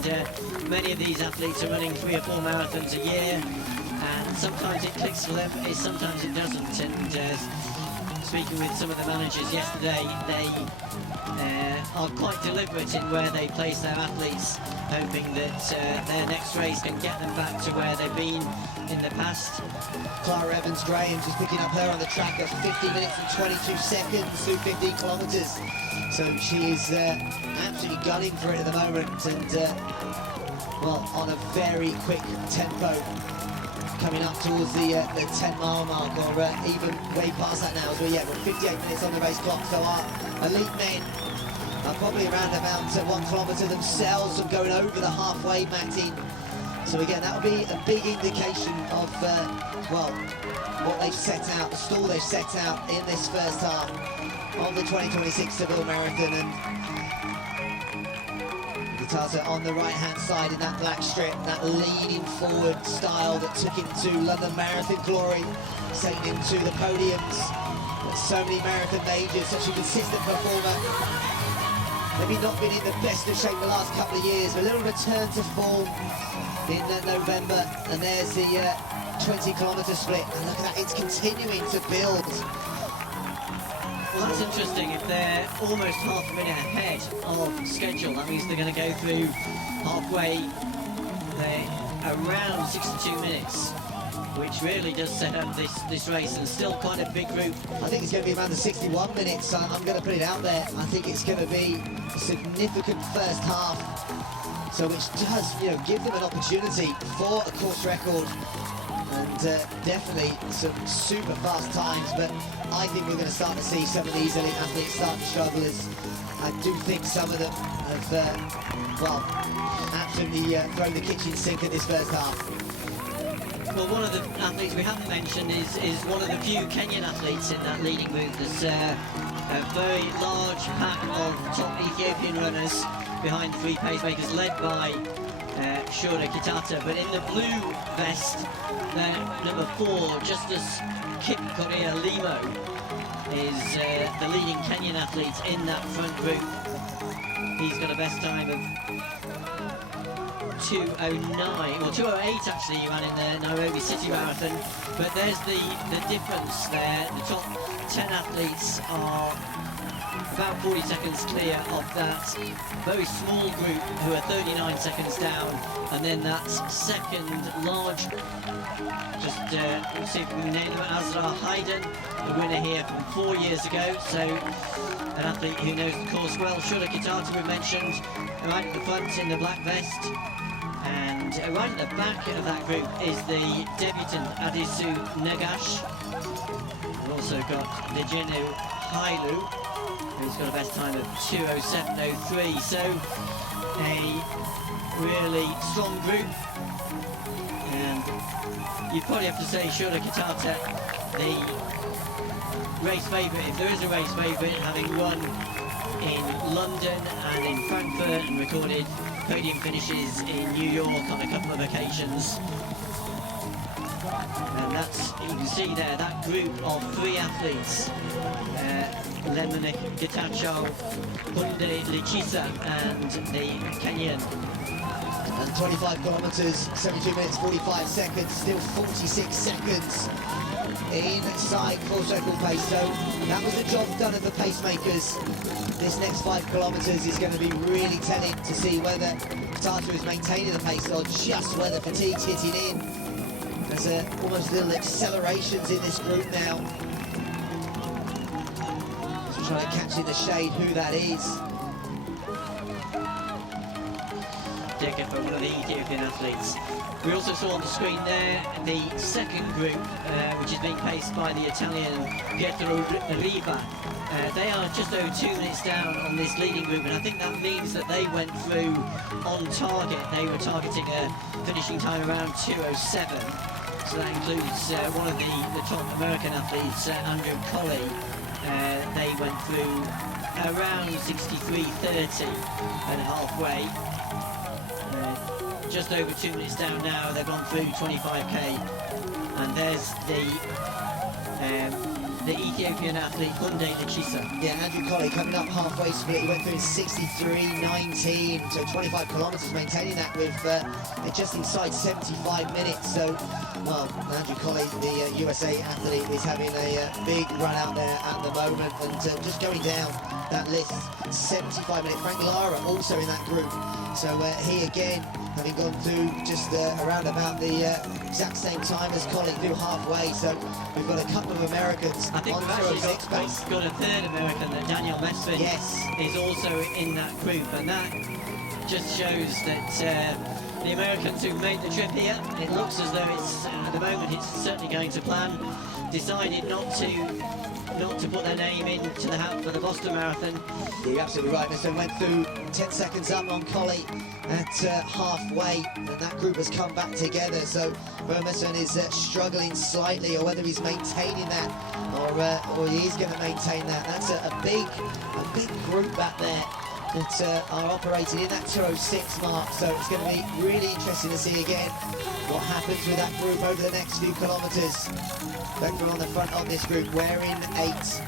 many of these athletes are running 3 or 4 marathons a year, and sometimes it clicks for them, sometimes it doesn't. And speaking with some of the managers yesterday, they are quite deliberate in where they place their athletes, hoping that their next race can get them back to where they've been in the past. Clara Evans-Graham just picking up her on the track at 50 minutes and 22 seconds through 15 kilometres. So she is absolutely gunning for it at the moment, and well, on a very quick tempo, coming up towards the 10-mile mark, or even way past that now as well. Yeah, we're 58 minutes on the race clock, so our elite men are probably around about 1 kilometre themselves from going over the halfway matting. So again, that will be a big indication of, well, what they've set out, the stall they've set out in this first half of the 2026 Seville Marathon. And Kitata on the right-hand side in that black strip, that leaning forward style that took him to London Marathon glory, taking him to the podiums at so many marathon majors, such a consistent performer. Maybe not been in the best of shape the last couple of years, but a little return to form in November, and there's the 20-kilometre split, and look at that, it's continuing to build. Well, that's interesting. If they're almost half a minute ahead of schedule, that means they're going to go through halfway around 62 minutes, which really does set up this race, and still quite a big group. I think it's going to be around the 61 minutes. I'm going to put it out there. I think it's going to be a significant first half, so which does, you know, give them an opportunity for a course record, and definitely some super fast times. But I think we're going to start to see some of these elite athletes start to struggle, as I do think some of them have, well, absolutely thrown the kitchen sink at this first half. Well, one of the athletes we haven't mentioned is one of the few Kenyan athletes in that leading group. There's a very large pack of top Ethiopian runners behind 3 pacemakers, led by Shura Kitata. But in the blue vest, number 4, Justus Kip Korea Limo, is the leading Kenyan athlete in that front group. He's got a best time of 2:09, or 2:08 actually. He ran in the Nairobi City Marathon, but there's the difference there. The top 10 athletes are about 40 seconds clear of that very small group who are 39 seconds down, and then that second large, just we'll see if we can name them, Asrar Hiyrden, the winner here from 4 years ago, so an athlete who knows the course well. Shura Kitata we mentioned, right at the front in the black vest, and right at the back of that group is the debutant Adisu Negash. We've also got Dejene Hailu, who's got a best time of 2:07.03, so a really strong group, and you'd probably have to say Shura Kitata the race favourite, if there is a race favourite, having run in London and in Frankfurt and recorded podium finishes in New York on a couple of occasions. And that's, you can see there, that group of 3 athletes, Lemonik Getachew, Hunde Lichisa and the Kenyan. And 25 kilometres, 72 minutes, 45 seconds, still 46 seconds inside full circle pace. So that was the job done of the pacemakers. This next 5 kilometres is going to be really telling to see whether Kitata is maintaining the pace or just whether fatigue's hitting in. There's almost little accelerations in this group now. Just trying to catch in the shade who that is. For one of the Ethiopian athletes. We also saw on the screen there the second group, which is being paced by the Italian Pietro Riva. They are just over 2 minutes down on this leading group, and I think that means that they went through on target. They were targeting a finishing time around 2:07. So that includes one of the top American athletes, Andrew Colley. They went through around 63:30 and halfway. Just over 2 minutes down now, they've gone through 25k, and there's the Ethiopian athlete Hunde Lichisa. Yeah, Andrew Colley coming up halfway split, he went through in 63:19, so 25 kilometres, maintaining that with just inside 75 minutes. So, well, Andrew Colley, the USA athlete, is having a big run out there at the moment, and just going down that list, 75 minutes. Frank Lara also in that group, so he again, having gone through just around about the exact same time as Colley, through halfway, so we've got a couple of Americans. I think we've actually got a third American, that Daniel Mesfin, yes, is also in that group, and that just shows that the Americans who made the trip here, it looks as though it's, at the moment, it's certainly going to plan, decided not to put their name into the hat for the Boston Marathon. You're absolutely right, Mr. Went through 10 seconds up on Colley at halfway, and that group has come back together, so Vermeerson is struggling slightly, or whether he's maintaining that, or he is going to maintain that. That's a big group back there that are operating in that 2:06 mark, so it's going to be really interesting to see again what happens with that group over the next few kilometres. Becker on the front of this group, wearing 8.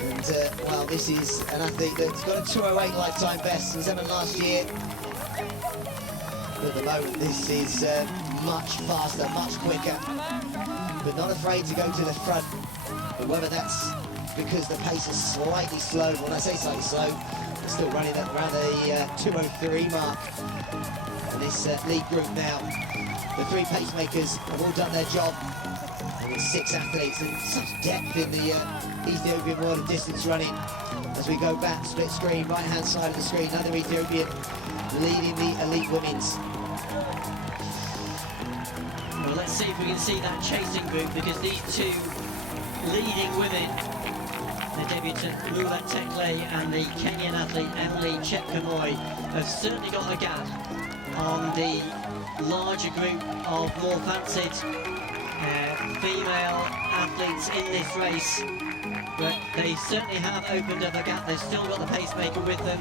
And, well, this is an athlete that's got a 2:08 lifetime best since 7 last year. But at the moment, this is much faster, much quicker. But not afraid to go to the front. But whether that's because the pace is slightly slow, when I say slightly slow, it's still running at around the 2:03 mark. And this lead group now, the 3 pacemakers have all done their job. And with 6 athletes, and such depth in the Ethiopian world of distance running. As we go back, split screen, right hand side of the screen, another Ethiopian leading the elite women's. Well, let's see if we can see that chasing group, because these 2 leading women, the debutant Mulat Tekle and the Kenyan athlete Emily Chepkamoi, have certainly got a gap on the larger group of more fancied female athletes in this race, but they certainly have opened up a gap. They've still got the pacemaker with them.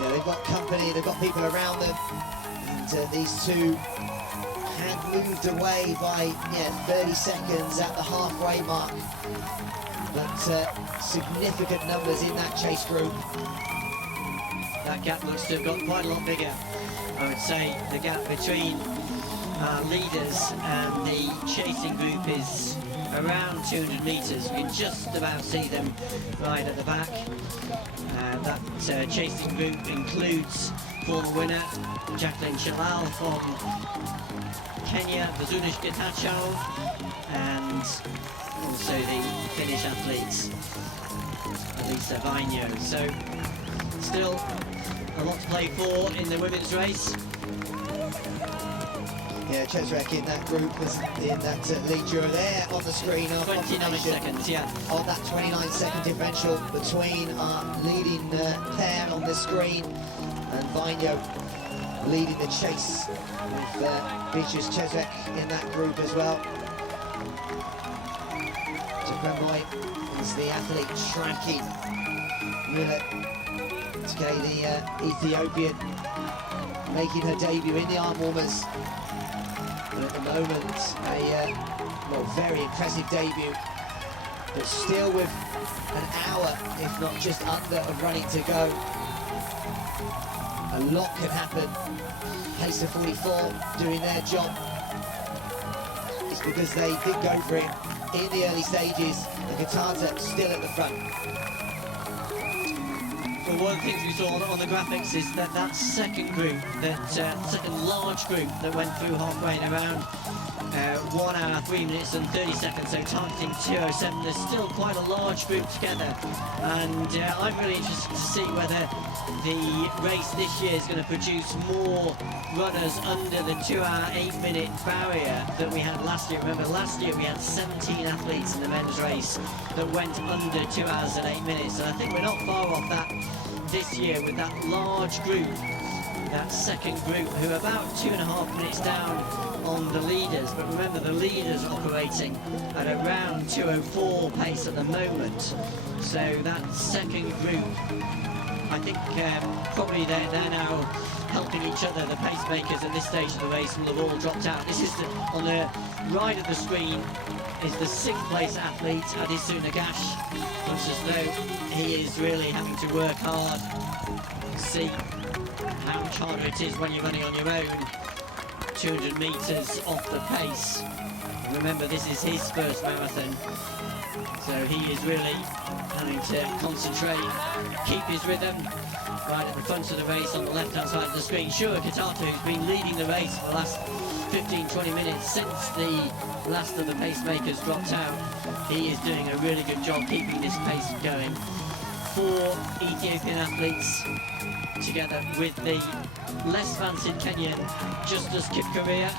Yeah, they've got company, they've got people around them, and these 2 had moved away by 30 seconds at the halfway mark, but significant numbers in that chase group. That gap looks to have got quite a lot bigger. I would say the gap between our leaders and the chasing group is around 200 metres. We can just about see them right at the back. That chasing group includes former winner Jacqueline Shalal from Kenya, the Zurich Maraton, and also the Finnish athletes, Elisa Vainio. So still a lot to play for in the women's race. Yeah, Chesrek in that group was in that lead. You're there on the screen. 29 seconds, yeah. On that 29-second differential between our leading pair on the screen and Vainio leading the chase with Beatrice Chesrek in that group as well. Abderehman is the athlete tracking Millet Today the Ethiopian making her debut in the arm warmers. But at the moment, very impressive debut. But still with an hour, if not just under, of running to go. A lot can happen. Pace of 44 doing their job. Just because they did go for it in the early stages, the Kitata still at the front. Well, one of the things we saw on the graphics is that second group, second large group that went through halfway in around 1 hour, 3 minutes and 30 seconds, so targeting 2:07. There's still quite a large group together, and I'm really interested to see whether the race this year is going to produce more runners under the 2 hour, 8 minute barrier that we had last year. Remember, last year we had 17 athletes in the men's race that went under 2 hours and 8 minutes, and I think we're not far off that this year with that large group, that second group, who are about 2.5 minutes down on the leaders. But remember, the leaders operating at around 2:04 pace at the moment. So that second group, I think probably they're now helping each other. The pacemakers at this stage of the race will have all dropped out. This is on the right of the screen is the 6th place athlete, Adisu Nagash. Looks as though he is really having to work hard to see how much harder it is when you're running on your own 200 metres off the pace. Remember, this is his first marathon, so he is really having to concentrate, keep his rhythm. Right at the front of the race on the left-hand side of the screen, Shura, who's been leading the race for the last 15-20 minutes since the last of the pacemakers dropped out. He is doing a really good job keeping this pace going. 4 Ethiopian athletes together with the less fancied Kenyan Justus Kipkorir.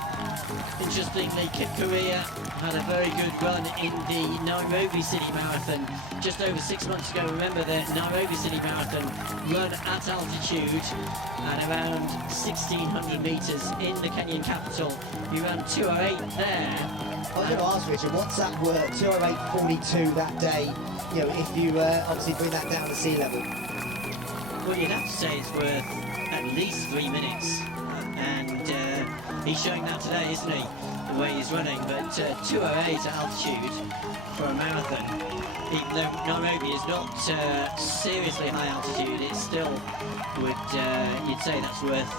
Interestingly, Kipkorir had a very good run in the Nairobi City Marathon just over 6 months ago. Remember, the Nairobi City Marathon run at altitude at around 1,600 metres in the Kenyan capital. He ran 2:08 there. I was going to ask Richard, what's that worth? 2:08.42 that day, you know, if you obviously bring that down to sea level? Well, you'd have to say it's worth at least 3 minutes, and he's showing that today, isn't he, the way he's running. But 2:08 at altitude for a marathon, even though Nairobi is not seriously high altitude, it still would, you'd say that's worth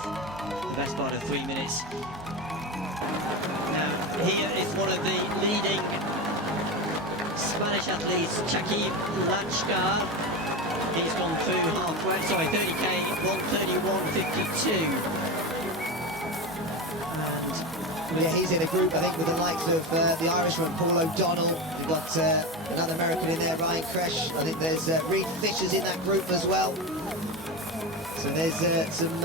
the best part of 3 minutes. Now, here is one of the leading Spanish athletes, Chakib Lanchkar. He's gone through halfway, 30k, 1:31.52. And yeah, he's in a group, I think, with the likes of the Irishman, Paul O'Donnell. We've got another American in there, Ryan Kresh. I think there's Reed Fisher's in that group as well. So there's some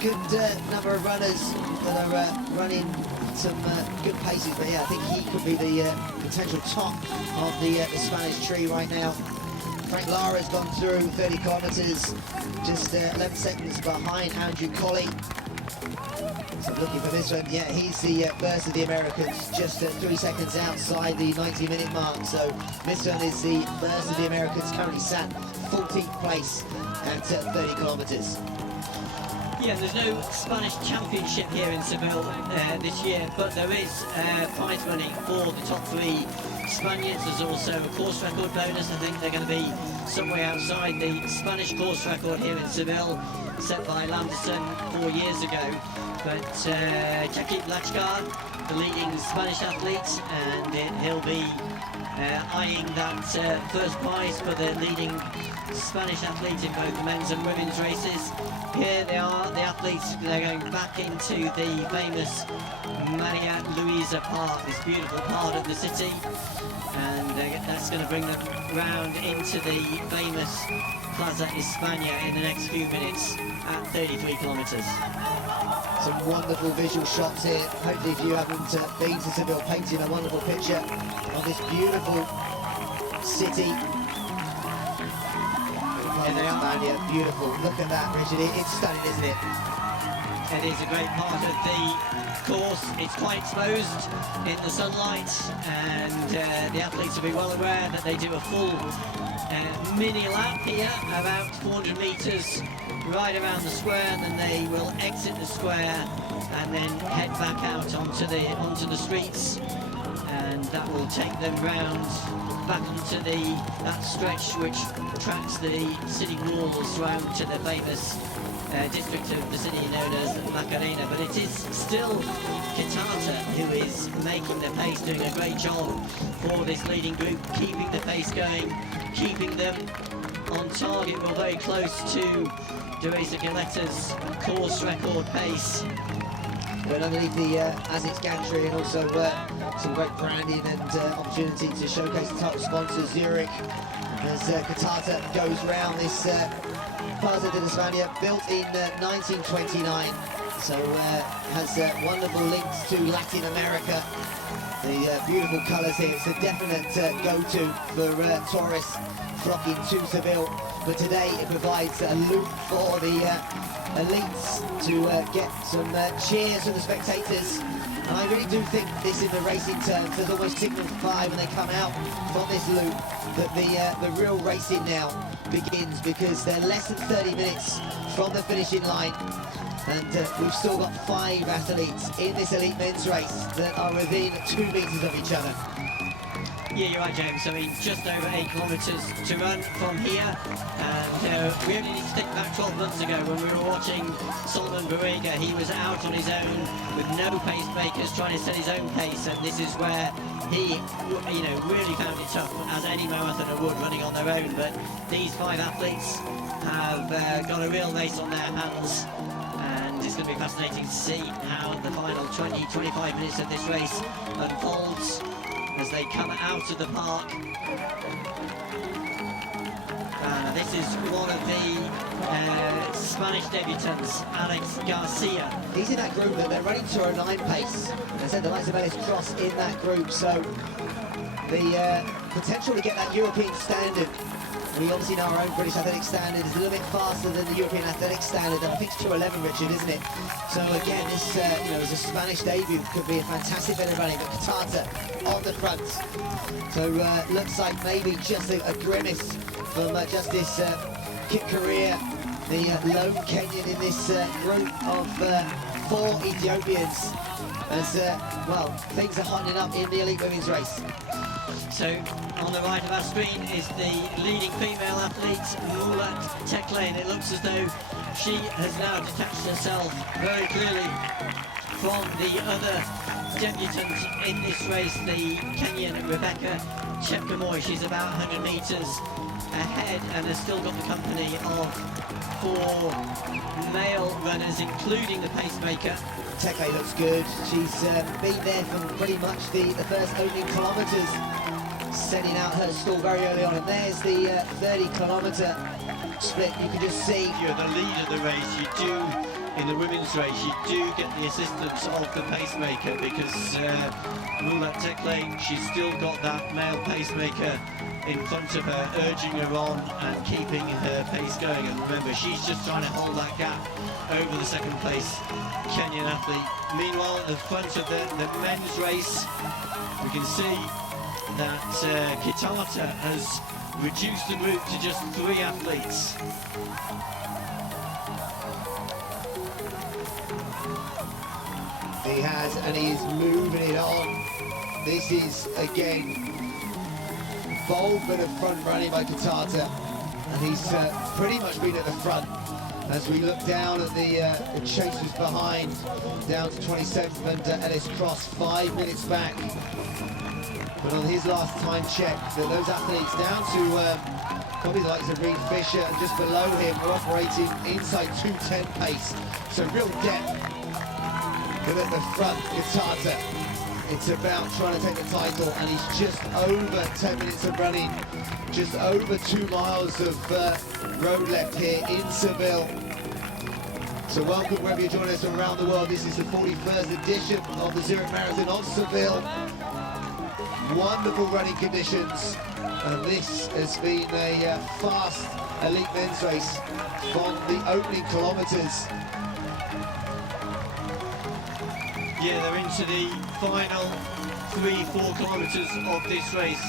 good number of runners that are running some good paces. But yeah, I think he could be the potential top of the Spanish tree right now. Frank Lara's gone through 30 kilometres, just 11 seconds behind Andrew Colley. So looking for this one, yeah, he's the first of the Americans, just 3 seconds outside the 90-minute mark. So this one is the first of the Americans, currently sat 14th place at 30 kilometres. Yeah, there's no Spanish championship here in Seville this year, but there is prize money for the top 3 Spaniards. There's also a course record bonus. I think they're going to be some way outside the Spanish course record here in Seville, set by Landerson 4 years ago. But Jakub Lachkar, the leading Spanish athlete, and he'll be eyeing that first prize for the leading Spanish athlete in both men's and women's races. Here they are, the athletes. They're going back into the famous Maria Luisa Park, this beautiful part of the city, and that's going to bring them round into the famous Plaza España in the next few minutes at 33 kilometres. Some wonderful visual shots here. Hopefully if you haven't been to Seville, painting a wonderful picture of this beautiful city. España, beautiful. Look at that, Richard. It's stunning, isn't it? It is a great part of the course. It's quite exposed in the sunlight, and the athletes will be well aware that they do a full mini lap here, about 400 metres right around the square. Then they will exit the square and then head back out onto the streets, and that will take them round back onto that stretch which tracks the city walls round to the famous district of the city known as Macarena. But it is still Kitata who is making the pace, doing a great job for this leading group, keeping the pace going, keeping them on target. We're very close to Deresa Galeta's course record pace. But underneath the Asics gantry, and also some great branding and opportunity to showcase the title sponsor Zurich as Kitata goes round this Plaza de España, built in 1929, so has wonderful links to Latin America. The beautiful colours here. It's a definite go-to for tourists flocking to Seville, but today it provides a loop for the elites to get some cheers from the spectators. And I really do think this, in the racing terms, there's almost signal fire when they come out from this loop that the real racing now begins, because they're less than 30 minutes from the finishing line, and we've still got 5 athletes in this elite men's race that are within 2 metres of each other. Yeah, you're right, James. I mean, just over 8 kilometres to run from here, and we only need to think back 12 months ago when we were watching Solomon Barriga. He was out on his own with no pacemakers, trying to set his own pace, and this is where he, really found it tough, as any marathoner would, running on their own. But these 5 athletes have got a real race on their hands, and it's going to be fascinating to see how the final 20-25 minutes of this race unfolds as they come out of the park. This is one of the Spanish debutants, Alex Garcia. He's in that group that they're running 2:09 pace. I said the likes of Ellis Cross in that group, so the potential to get that European standard. We obviously know our own British athletic standard is a little bit faster than the European athletic standard, and I think it's 2:11, Richard, isn't it? So again, this as a Spanish debut could be a fantastic bit of running, but Kitata on the front. So looks like maybe just a grimace from Justice Kip Korea, the lone Kenyan in this group of 4 Ethiopians, as things are hotting up in the elite women's race. So on the right of our screen is the leading female athlete, Mulat Tekle, and it looks as though she has now detached herself very clearly from the other debutant in this race, the Kenyan Rebecca Chepkemoy. She's about 100 metres ahead and has still got the company of 4 male runners, including the pacemaker. Tekle looks good. She's been there from pretty much the first opening kilometres, sending out her stall very early on, and there's the 30-kilometre split. You can just see. If you're the lead of the race, you do, in the women's race, you do get the assistance of the pacemaker, because Mulat Tekle, she's still got that male pacemaker in front of her, urging her on and keeping her pace going. And remember, she's just trying to hold that gap over the second place Kenyan athlete. Meanwhile, at the front of the men's race, we can see that Kitata has reduced the group to just 3 athletes. He has, and he is moving it on. This is, again, bold bit of front running by Kitata, and he's pretty much been at the front. As we look down at the chasers behind, down to 27th and Ellis Cross, 5 minutes back. But on his last time check, that those athletes down to probably the likes of Reed Fisher and just below him are operating inside 2:10 pace. So real depth. But at the front, Kitata, it's about trying to take the title, and he's just over 10 minutes of running, just over 2 miles of road left here in Seville. So welcome wherever you're joining us from around the world. This is the 41st edition of the Zurich Marathon of Seville. Wonderful running conditions, and this has been a fast elite men's race from the opening kilometres. Yeah, they're into the final 3-4 kilometres of this race.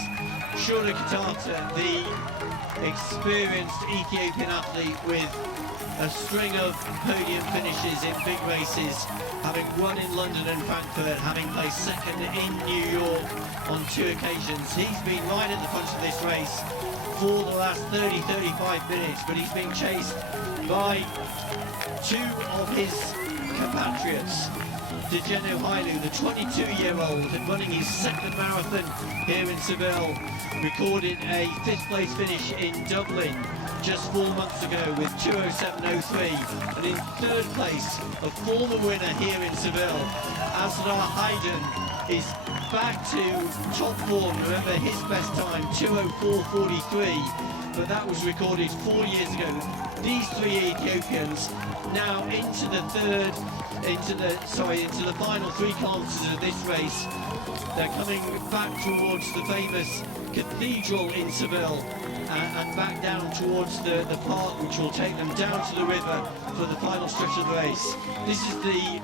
Shura Kitata, the experienced Ethiopian athlete with a string of podium finishes in big races, having won in London and Frankfurt, having placed second in New York on 2 occasions. He's been right at the front of this race for the last 30-35 minutes, but he's been chased by 2 of his compatriots. Dejene Hailu, the 22-year-old, running his second marathon here in Seville, recorded a 5th place finish in Dublin just 4 months ago with 2:07.03, and in 3rd place, a former winner here in Seville, Asrar Hiyrden, is back to top form. Remember his best time, 2:04.43, but that was recorded 4 years ago. These 3 Ethiopians now into the final 3 kilometres of this race. They're coming back towards the famous cathedral in Seville and back down towards the park, which will take them down to the river for the final stretch of the race. This is the,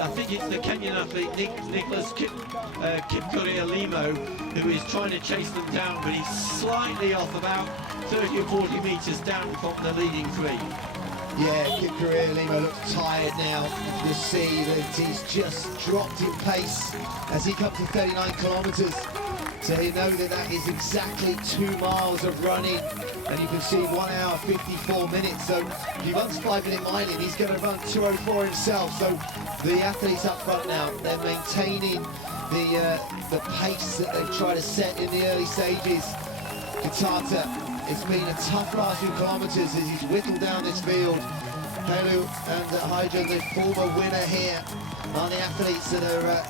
I think it's the Kenyan athlete Nicholas Kipkorir-Limo, who is trying to chase them down, but he's slightly off, about 30 or 40 metres down from the leading 3. Yeah, Kipkorir-Limo looks tired now. You see that he's just dropped in pace as he comes to 39 kilometres. So you know that is exactly 2 miles of running, and you can see 1 hour 54 minutes. So if he runs 5-minute miling, he's going to run 2:04 himself. So the athletes up front now, they're maintaining the pace that they've tried to set in the early stages. Kitata, it's been a tough last few kilometres as he's whittled down this field. Hailu and Hiyrden, the former winner here, are the athletes that are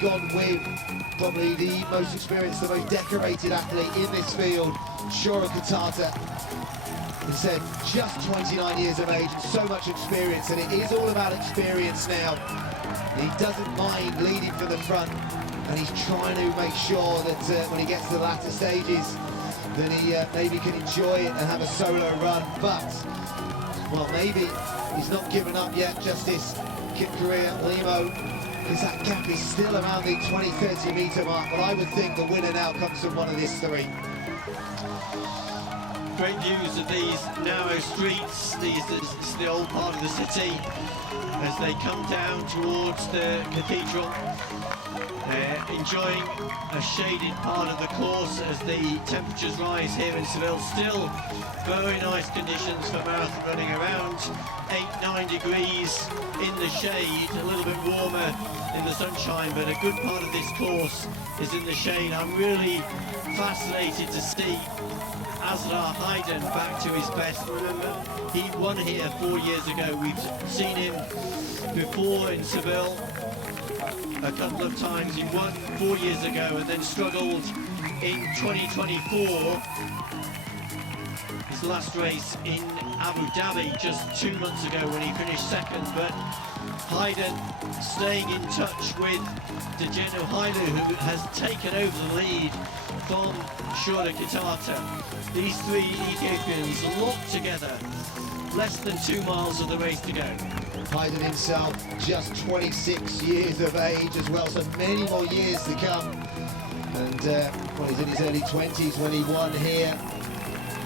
gone with probably the most experienced, the most decorated athlete in this field, Shura Kitata. He said just 29 years of age and so much experience, and it is all about experience now. He doesn't mind leading from the front, and he's trying to make sure that when he gets to the latter stages that he maybe can enjoy it and have a solo run. But well, maybe he's not given up yet, Justice Kipkorir-Limo, because that gap is still around the 20-30 metre mark. But I would think the winner now comes from one of these 3. Great views of these narrow streets. This is the old part of the city as they come down towards the cathedral. Enjoying a shaded part of the course as the temperatures rise here in Seville. Still very nice conditions for marathon running, around 8-9 degrees in the shade, a little bit warmer in the sunshine, but a good part of this course is in the shade. I'm really fascinated to see Asrar Hiyrden back to his best. Remember, he won here 4 years ago. We've seen him before in Seville a couple of times. He won 4 years ago and then struggled in 2024. His last race in Abu Dhabi just 2 months ago when he finished second. But Hiyrden staying in touch with Dejene Hailu, who has taken over the lead from Shura Kitata. These 3 Ethiopians locked together, less than 2 miles of the race to go. Hiyrden himself just 26 years of age as well, so many more years to come. And he's in his early 20s when he won here.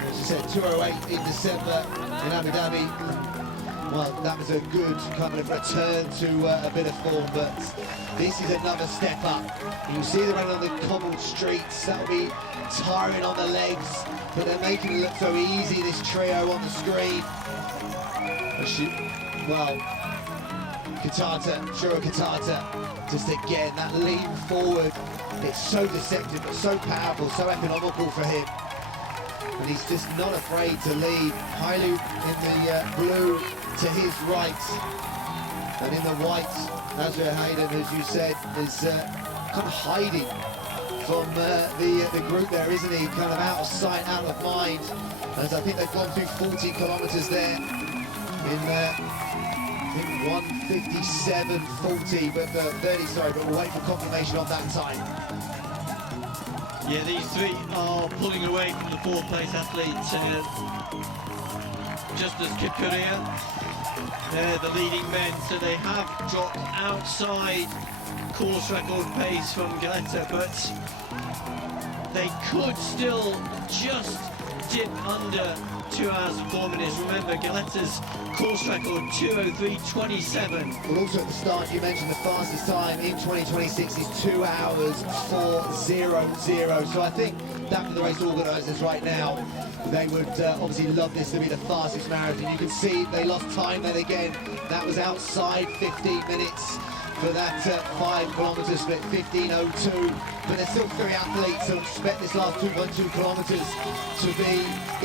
As you said, 2:08 in December in Abu Dhabi. well, that was a good kind of return to a bit of form, but this is another step up. You see them running on the cobbled streets, that'll be tiring on the legs, but they're making it look so easy, this trio on the screen. Well, Kitata, Shura Kitata, just again, that lean forward, it's so deceptive, but so powerful, so economical for him. And he's just not afraid to lead. Hailu in the blue to his right, and in the white, Asrar Hiyrden, as you said, is kind of hiding from the group there, isn't he? Kind of out of sight, out of mind, as I think they've gone through 40 kilometres there in I think 1:57.40, but 30, sorry, but we'll wait for confirmation of that time. Yeah, these three are pulling away from the fourth place athlete, just as Kitata. They're the leading men, so they have dropped outside course record pace from Galetta, but they could still just dip under 2 hours and 4 minutes. Remember, Galetta's course record 2:03.27. Well, also at the start you mentioned the fastest time in 2026 is 2 hours 4:00. So I think that for the race organisers right now, they would obviously love this to be the fastest marathon. You can see they lost time then again. That was outside 15 minutes for that 5 kilometre split, 15:02. But there's still 3 athletes, so expect this last 2.2 kilometres to be,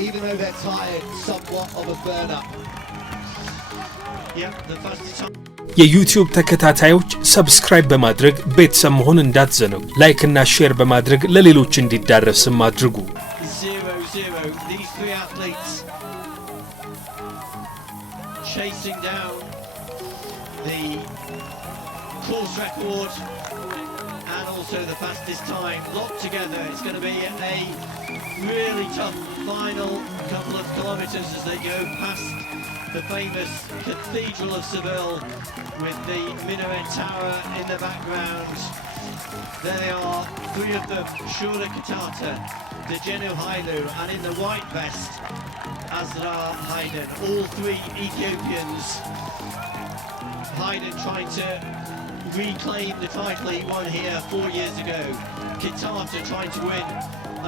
even though they're tired, somewhat of a burn-up. Yeah, the fastest time. የዩቲዩብ ተከታታዮች ሰብስክራይብ በማድረግ ቤተሰብ መሆን እንዳትዘነጉ። ላይክ እና ሼር በማድረግ ለሌሎች እንዲዳረስም አድርጉ። 0-0. These 3 athletes chasing down the course record and also the fastest time locked together. It's going to be a really tough final couple of kilometres as they go past the famous Cathedral of Seville with the minaret tower in the background. There they are, 3 of them, Shura Kitata, Dejene Hailu, and in the white vest, Asrar Hiyrden. All 3 Ethiopians. Hiyrden trying to reclaim the title he won here 4 years ago. Kitata trying to win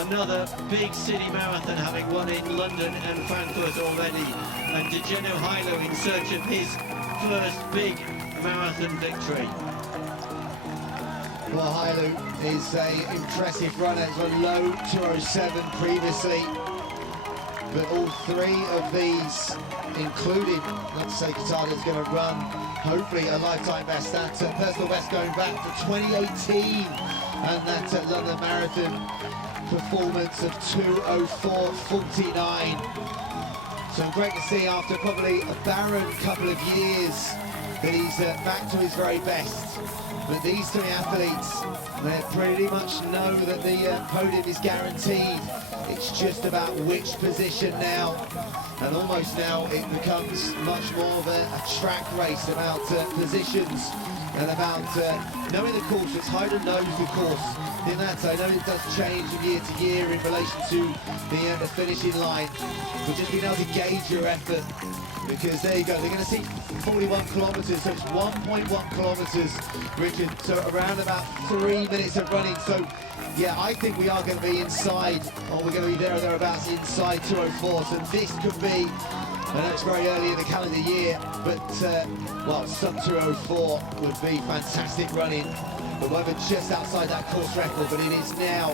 another big city marathon, having won in London and Frankfurt already. And Dejene Hailu in search of his first big marathon victory. Well, Hailu is an impressive runner. It's a low 2:07 previously. But all 3 of these, including, let's say, Kitata, is going to run, hopefully, a lifetime best. That personal best going back to 2018. And that London Marathon performance of 2:04.49. So great to see after probably a barren couple of years that he's back to his very best. But these 3 athletes, they pretty much know that the podium is guaranteed. It's just about which position now. And almost now it becomes much more of a track race about positions and about knowing the course. It's Hiyrden knows the course. In that, I know it does change from year to year in relation to the finishing line, but just being able to gauge your effort, because there you go, they're going to see 41 kilometres, so it's 1.1 kilometres, Richard, so around about 3 minutes of running. So yeah, I think we are going to be inside, or we're going to be there or thereabouts inside 2:04, so this could be, I know it's very early in the calendar year, but well, sub 2:04 would be fantastic running. But we're just outside that course record, but it is now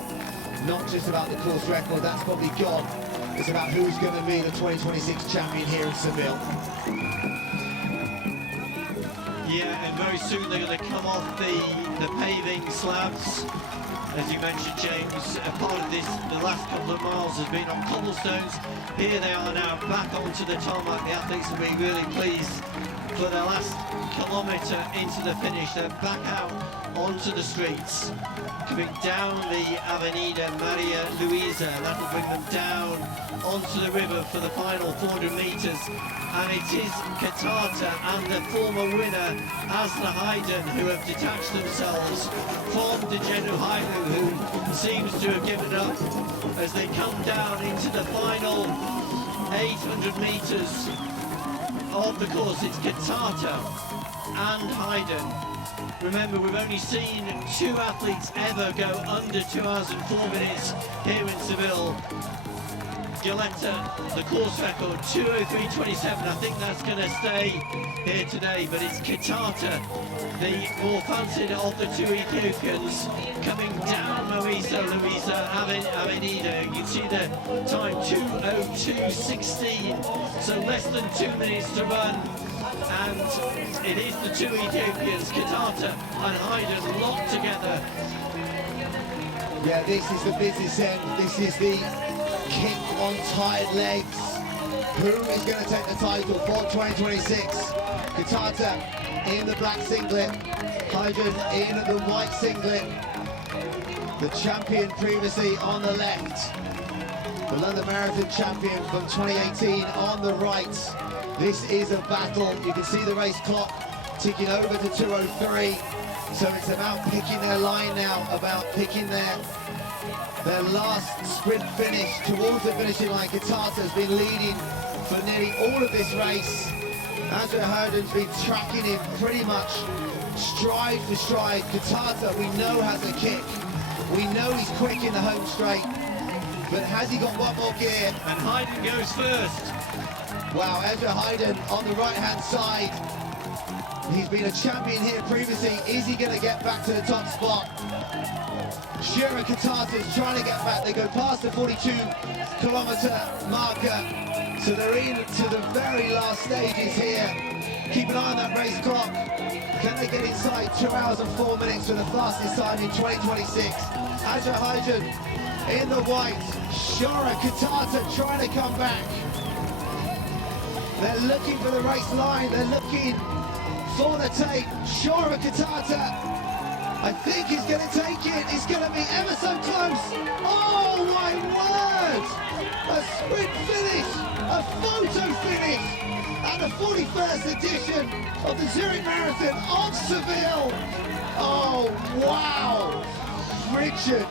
not just about the course record, that's probably gone. It's about who's going to be the 2026 champion here in Seville. Yeah, and very soon they're going to come off the paving slabs. As you mentioned, James, a part of this, the last couple of miles has been on cobblestones. Here they are now back onto the tarmac. The athletes will be really pleased for their last kilometre into the finish. They're back out onto the streets, coming down the Avenida Maria Luisa. That'll bring them down onto the river for the final 400 metres. And it is Kitata and the former winner, Asrar Hiyrden, who have detached themselves from Dejene Hailu, who seems to have given up as they come down into the final 800 metres of the course, it's Kitata and Hiyrden. Remember, we've only seen 2 athletes ever go under 2 hours and 4 minutes here in Seville. Gilletta, the course record, 2:03.27. I think that's going to stay here today, but it's Kitata, the more fancied of the 2 Ethiopians, coming down Louisa Avenida. You can see the time, 2:02.16, so less than 2 minutes to run. And it is the 2 Ethiopians, Kitata and Hiyrden, locked together. Yeah, this is the business end. This is the kick on tired legs. Who is going to take the title for 2026? Kitata in the black singlet, Hiyrden in the white singlet. The champion previously on the left, the London Marathon champion from 2018 on the right. This is a battle. You can see the race clock ticking over to 2:03. So it's about picking their line now, about picking their last sprint finish towards the finishing line. Kitata has been leading for nearly all of this race. Abderehman's been tracking him pretty much stride for stride. Kitata, we know, has a kick. We know he's quick in the home straight. But has he got one more gear? And Hiyrden goes first. Wow, Hiyrden on the right-hand side. He's been a champion here previously. Is he going to get back to the top spot? Shura Kitata's trying to get back. They go past the 42-kilometer marker. So they're into the very last stages here. Keep an eye on that race clock. Can they get inside 2 hours and 4 minutes for the fastest time in 2026? Hiyrden in the white. Shura Kitata trying to come back. They're looking for the race line. They're looking for the tape. Shura Kitata, I think he's going to take it. It's going to be ever so close. Oh my word! A sprint finish, a photo finish, and the 41st edition of the Zurich Marathon of Seville. Oh wow! Richard,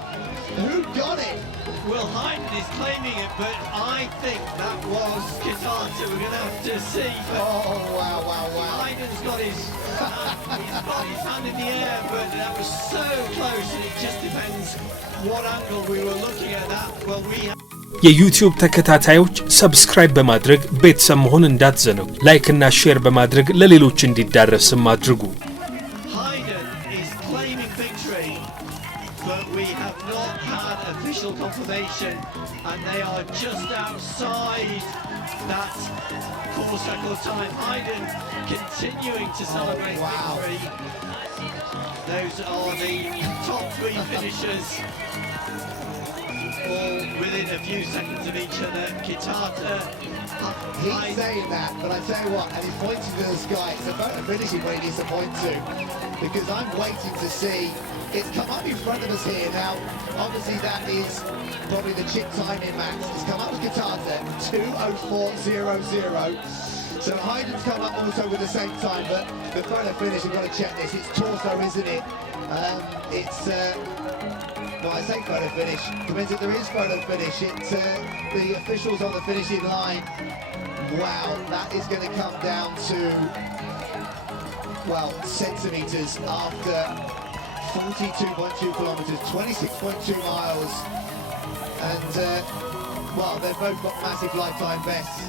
who got it? Well, Hiyrden is claiming it, but I think that was Kitata. We're going to have to see. But Oh wow! Hiyrden's got his hand in the air, but that was so close, and it just depends what angle we were looking at that. Well, we have የዩቲዩብ ተከታታዮች ሰብስክራይብ በማድረግ ቤተሰብ መሆን እንዳትዘነጉ። ላይክ እና ሼር በማድረግ ለሌሎች እንዲዳረስም አድርጉ። Hiyrden is claiming victory, but we have not had official confirmation, and they are just outside that course record time. Hiyrden continuing to celebrate victory. Those are the top 3 finishers, all within a few seconds of each other. Kitata, He's saying that, but I tell you what, and he's pointing to the sky. It's about to finishing where he needs to point to, because I'm waiting to see. It's come up in front of us here now. Obviously, that is probably the chip timing max. It's come up with Kitata, 2:04.00. So Hiyrden's come up also with the same time, but the photo finish, we've got to check this. It's torso, isn't it? Well, I say photo finish. Depends if there is photo finish. It's the officials on the finishing line. Wow, that is going to come down to, well, centimetres after 42.2 kilometres, 26.2 miles. And, well, they've both got massive lifetime bests.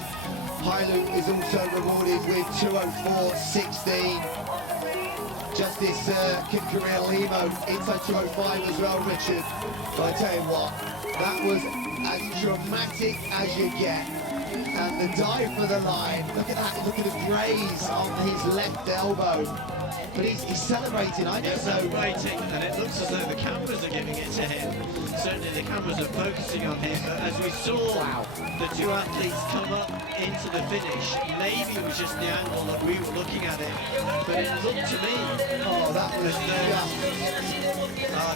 Hailu is also rewarded with 2:04.16. Justice Kitata Limo inside 2:05 as well, Richard. But I tell you what, that was as dramatic as you get. And the dive for the line, look at that, look at the graze on his left elbow. But he's celebrating, I don't know. celebrating, and it looks as though the cameras are giving it to him. Certainly the cameras are focusing on him, but as we saw the 2 athletes come up into the finish, maybe it was just the angle that we were looking at it, but it looked to me, Oh, that was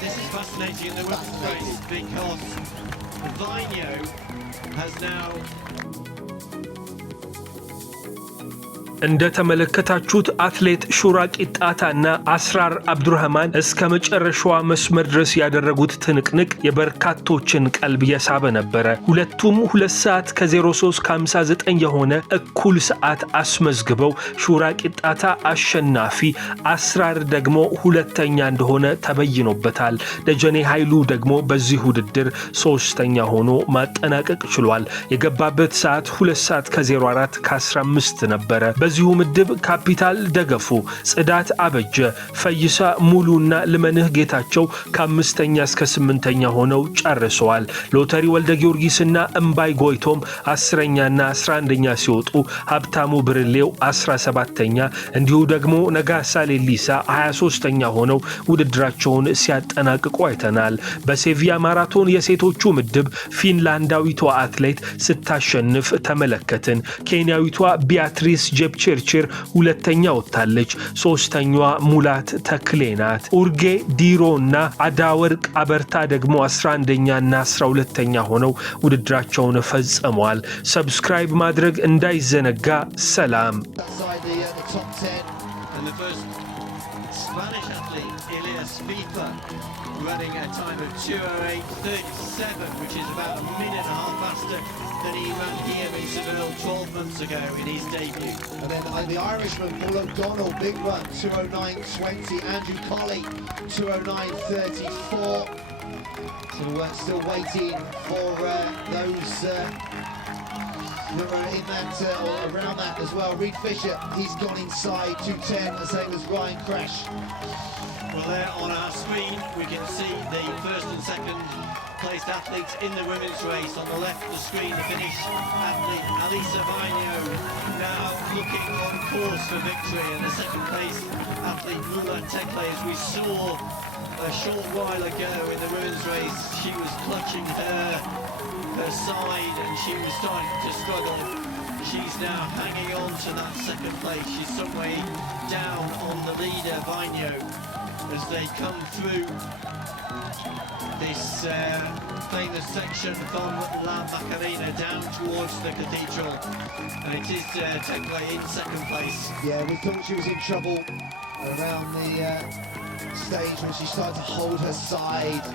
this is fascinating in the women's race, because Vinho has now እንደተመለከታችሁት አትሌት ሹራ ቂጣታና አስራር አብዱረህማን እስከ መጨረሻዋ መስመር ድረስ ያደረጉት ትንቅንቅ የበርካቶችን ቀልብ የሳበ ነበረ። ሁለቱም 2 ሰዓት ከ03 ከ59 የሆነ እኩል ሰዓት አስመዝግበው ሹራ ቂጣታ አሸናፊ፣ አስራር ደግሞ ሁለተኛ እንደሆነ ተበይኖበታል። ደጀኔ ኃይሉ ደግሞ በዚህ ውድድር 3ኛ ሆኖ ማጠናቀቅ ችሏል። የገባበት ሰዓት 2 ሰዓት ከ04 ከ15 ነበረ። በዚሁ ምድብ ካፒታል ደገፉ፣ ጽዳት አበጀ፣ ፈይሳ ሙሉና ልመንህ ጌታቸው ከ5ኛ እስከ 8ኛ ሆነው ጨርሰዋል። ሎተሪ ወልደ ጊዮርጊስና እምባይ ጎይቶም 10ኛና 11ኛ ሲወጡ ሀብታሙ ብርሌው 17ኛ እንዲሁ ደግሞ ነጋሳ ሌሊሳ 23ኛ ሆነው ውድድራቸውን ሲያጠናቅቁ አይተናል። በሴቪያ ማራቶን የሴቶቹ ምድብ ፊንላንዳዊቷ አትሌት ስታሸንፍ ተመለከትን። ኬንያዊቷ ቢያትሪስ ጄፕቸርችር 2ኛ ወጥታለች። 3ኛዋ ሙላት ተክሌ ናት። ኡርጌ ዲሮና አዳወርቅ አበርታ ደግሞ 11ኛና 12ኛ ሆነው ውድድራቸውን ፈጽመዋል። ሰብስክራይብ ማድረግ እንዳይዘነጋ። ሰላም። Running a time of 2:08.37, which is about a minute and a half faster than he ran here in Seville 12 months ago in his debut. And then the Irishman, Paul O'Donnell, big run, 2:09.20. Andrew Colley, 2:09.34. So we're still waiting for those who are in that or around that as well. Reed Fisher, he's gone inside 2:10, the same as Ryan Crash. Well, there on our screen we can see the first and second placed athletes in the women's race. On the left of the screen, the Finnish athlete Alisa Vainio now looking on course for victory, and the second place athlete Mulan Tekle, as we saw a short while ago in the women's race, she was clutching her side and she was starting to struggle. She's now hanging on to that second place. She's some way down on the leader, Vainio, as they come through this famous section from La Macarena down towards the cathedral. And it is Tekle in second place. Yeah, we thought she was in trouble around the stage when she started to hold her side.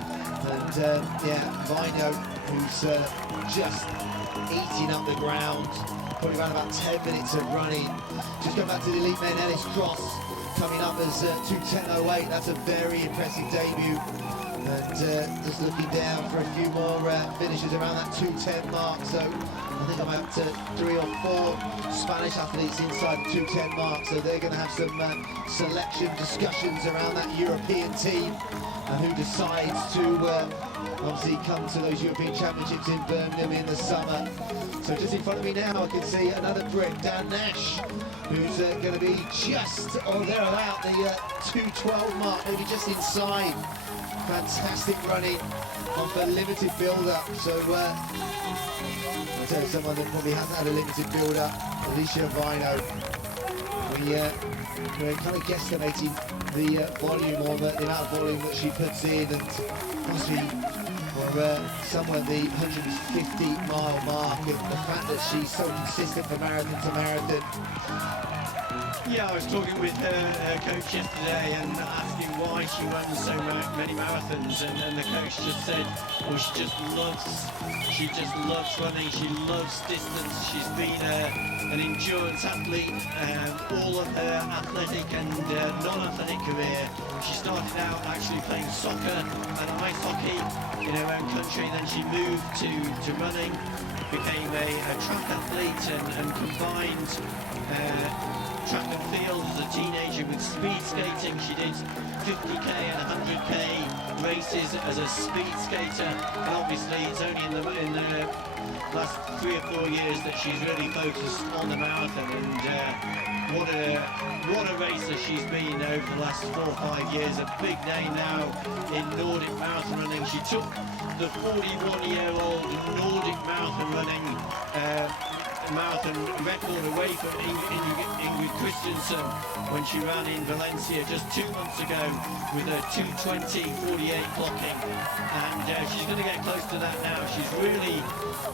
And yeah, Vainio, who's just eating up the ground, probably around about 10 minutes of running. Just going back to the elite men, Ellis Cross coming up as 2:10.08. That's a very impressive debut. And just looking down for a few more finishes around that 2:10 mark. So I think I'm up to 3 or 4 Spanish athletes inside the 2:10 mark. So they're going to have some selection discussions around that European team and who decides to obviously come to those European Championships in Birmingham in the summer. So just in front of me now I can see another Brit, Dan Nash, who's going to be just or thereabout the 2:12 mark, maybe just inside. Fantastic running off a limited build-up. So I'll tell you someone that probably hasn't had a limited build-up, Alicia Vainio. We're kind of guesstimating the volume or the amount of volume that she puts in, and obviously we're somewhere at the 150-mile mark, and the fact that she's so consistent from marathon to marathon. Yeah, I was talking with her coach yesterday and asking why she runs so many marathons, and the coach just said, well, she just loves running, she loves distance. She's been an endurance athlete all of her athletic and non-athletic career. She started out actually playing soccer and ice hockey in her own country, then she moved to running, became a track athlete and combined track and field as a teenager with speed skating. She did 50k and 100k races as a speed skater, and obviously it's only in the last 3 or 4 years that she's really focused on the marathon. And what a racer she's been over the last 4 or 5 years. A big name now in Nordic marathon running. She took the 41-year-old Nordic marathon running marathon marathon record away from Ingrid Christensen when she ran in Valencia just 2 months ago with a 2:20:48 clocking, and she's going to get close to that now. She's really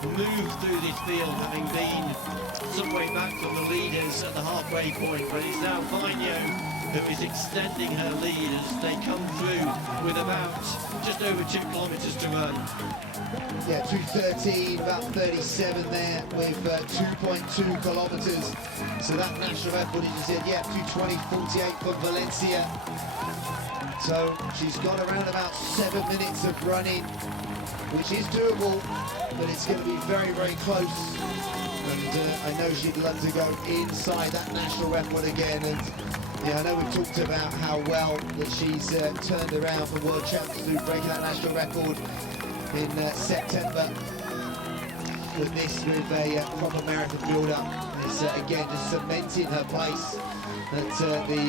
moved through this field, having been some way back from the leaders at the halfway point, but it's now Vainio who is extending her lead as they come through with about just over 2 kilometres to run. Yeah, 2:13, about 37 there with 2.2 kilometres. So that national record, as you said, yeah, 2:20:48 for Valencia. So she's got around about 7 minutes of running, which is doable, but it's going to be very, very close. And I know she'd love to go inside that national record again. And yeah, I know we've talked about how well that she's turned around from world champs to breaking that national record in September. With this, with a proper marathon build-up, it's again just cementing her place at the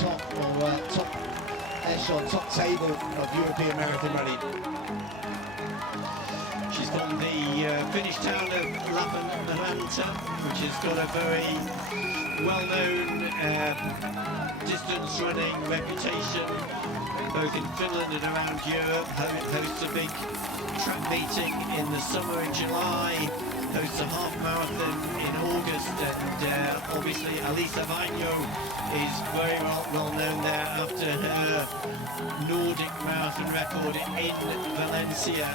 top echelon, top table of European marathon running. She's from the Finnish town of Lappeenranta, which has got a very well-known distance running reputation, both in Finland and around Europe. Hosts a big track meeting in the summer in July, hosts a half marathon in August, and obviously Elisa Vainio is very well known there after her Nordic marathon record in Valencia.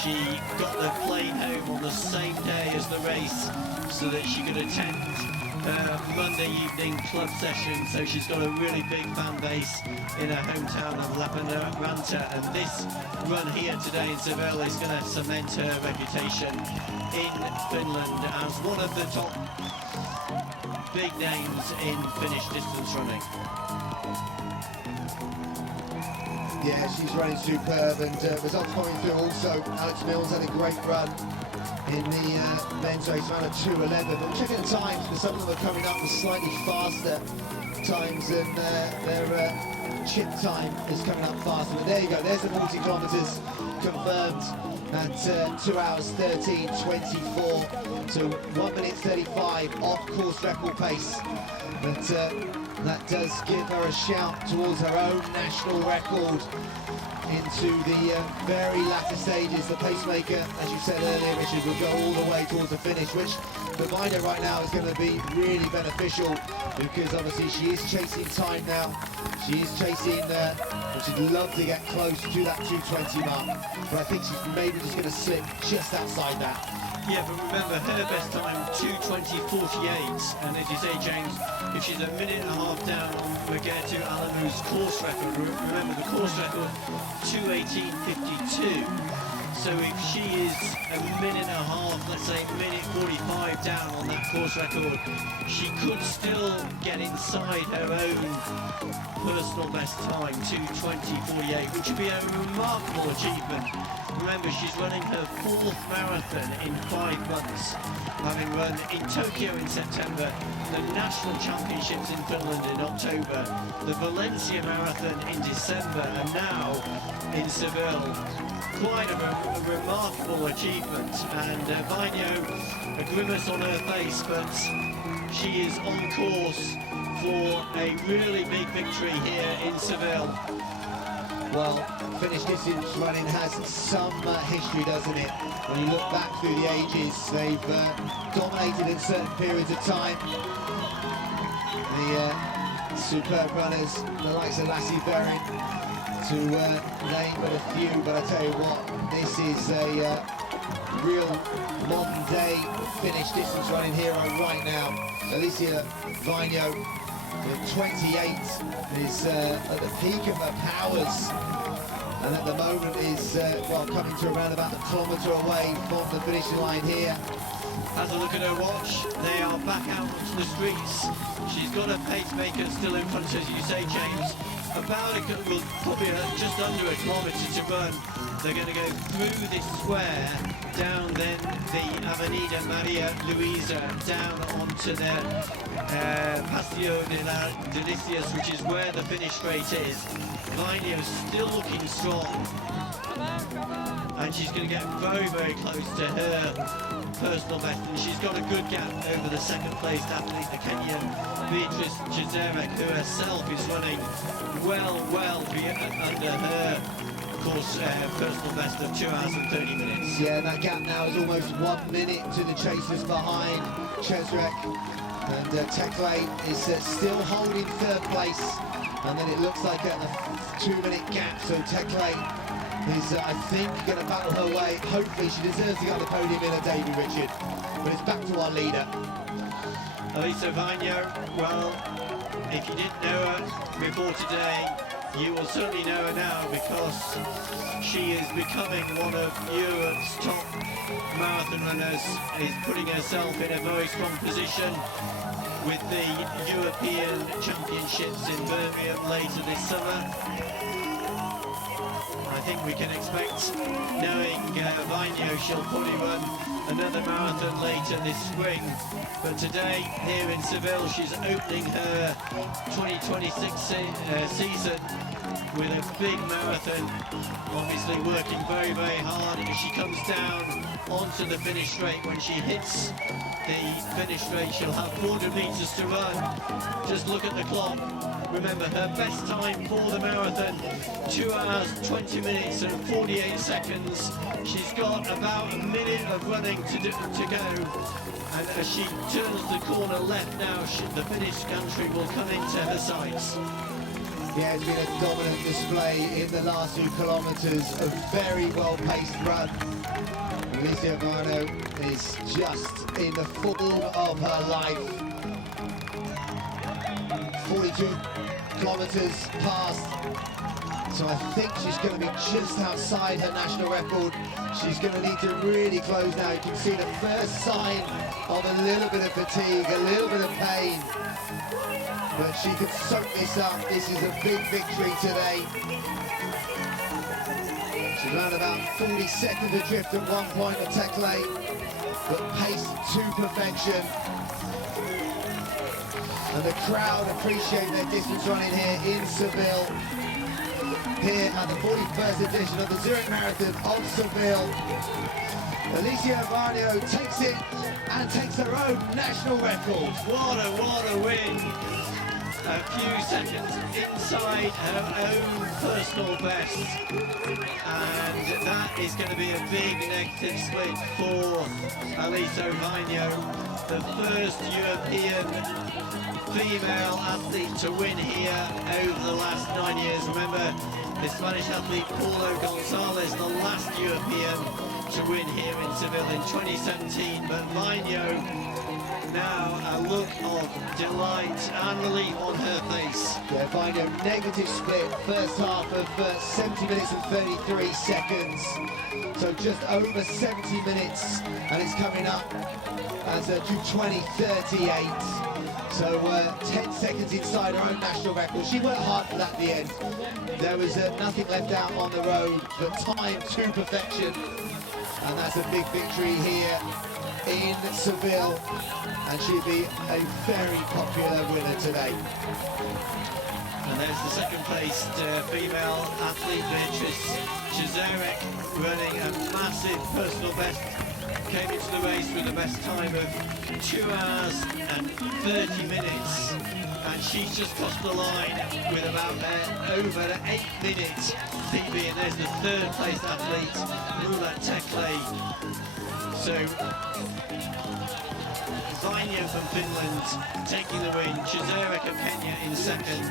She got the plane home on the same day as the race so that she could attend Monday evening club session, so she's got a really big fan base in her hometown of Lappeenranta, and this run here today in Sevilla is going to cement her reputation in Finland as one of the top big names in Finnish distance running. Yeah, she's running superb, and results coming through also. Alex Mills had a great run in the men's race, around a 2:11. But checking the times, because some of them are coming up with slightly faster times, and their chip time is coming up faster. But there you go, there's the 40 kilometres confirmed at 2 hours 13:24. So 1 minute 35 off course record pace. But that does give her a shout towards her own national record into the very latter stages. The pacemaker, as you said earlier, Richard, will go all the way towards the finish, which for Vainio right now is going to be really beneficial, because obviously she is chasing time now. She is chasing, and she'd love to get close to that 2:20 mark, but I think she's maybe just going to slip just outside that. Yeah, but remember, her best time, 2:20:48, and as you say, James, if she's a minute and a half down on Margherita Alamu's course record, remember the course record, 2:18:52, so if she is a minute and a half, let's say minute 45 down on that course record, she could still get inside her own personal best time, 2:20:48, which would be a remarkable achievement. Remember, she's running her 4th marathon in 5 months, having run in Tokyo in September, the National Championships in Finland in October, the Valencia Marathon in December, and now in Seville. Quite a remarkable achievement, and Vainio, a grimace on her face, but she is on course for a really big victory here in Seville. Well, Finnish distance running has some history, doesn't it? When you look back through the ages, they've dominated in certain periods of time. The superb runners, the likes of Lassie Berring, to name but a few, but I tell you what, this is a real modern day Finnish distance running hero right now. Alicia Vainio, with 28, is at the peak of her powers, and at the moment is well, coming to around about a kilometre away from the finishing line here. Has a look at her watch. They are back out onto the streets. She's got a pacemaker still in front, as you say, James. About probably just under a kilometre to run. They're going to go through this square, down then the Avenida Maria Luisa, down onto the Paseo de la Delicias, which is where the finish straight is. Vainio still looking strong. and she's going to get very, very close to her personal best, and she's got a good gap over the second placed athlete, the Kenyan Beatrice Chizerek, who herself is running well under her course personal best of 2 hours and 30 minutes. Yeah, that gap now is almost 1 minute to the chasers behind Chezrek, and Tekle is still holding third place, and then it looks like a 2-minute gap, so Tekle is, I think, going to battle her way. Hopefully she deserves to get on the podium in a debut, Richard, but it's back to our leader. Elisa Vagno, well, if you didn't know her before today, you will certainly know her now, because she is becoming one of Europe's top marathon runners, is putting herself in a very strong position with the European Championships in Birmingham later this summer. I think we can expect, knowing Vagno, she'll probably run another marathon later this spring, but today here in Seville she's opening her 2026 season with a big marathon, obviously working very, very hard, and as she comes down onto the finish straight, when she hits the finish straight she'll have 400 metres to run. Just look at the clock. Remember, her best time for the marathon, 2 hours, 20 minutes and 48 seconds. She's got about a minute of running to go, and as she turns the corner left now, the Finnish country will come into her sights. Yeah, it's been a dominant display in the last 2 kilometres, a very well-paced run. Alicia Vagno is just in the form of her life. 42 kilometres past, so I think she's going to be just outside her national record. She's going to need to really close now. You can see the first sign of a little bit of fatigue, a little bit of pain, but she can soak this up. This is a big victory today. She's around about 40 seconds adrift at one point of Tekle, but paced to perfection. And the crowd appreciate their distance running here in Seville, here at the 41st edition of the Zurich Marathon of Seville. Alicia Vagno takes it and takes her own national record. What a win! A few seconds inside her own personal best, and that is going to be a big negative split for Alicia Vagno, the first European female athlete to win here over the last 9 years. Remember, the Spanish athlete Paulo Gonzalez, the last European to win here in Seville in 2017, but Vagno now a look of delight and relief on her face. Yeah, Vagno, negative split, first half of 70 minutes and 33 seconds. So just over 70 minutes, and it's coming up as a 2:20.38. So 10 seconds inside her own national record. She worked hard for that at the end. There was nothing left out on the road, but time to perfection. And that's a big victory here in Seville, and she'll be a very popular winner today. And there's the second placed female athlete, Beatrice Chizerek, running a massive personal best. Came into the race with a best time of 2 hours and 30 minutes, and she's just crossed the line with about over 8 minutes PB, and there's the third placed athlete, Tekle. So Vagno from Finland taking the win, Chizerek of Kenya in second,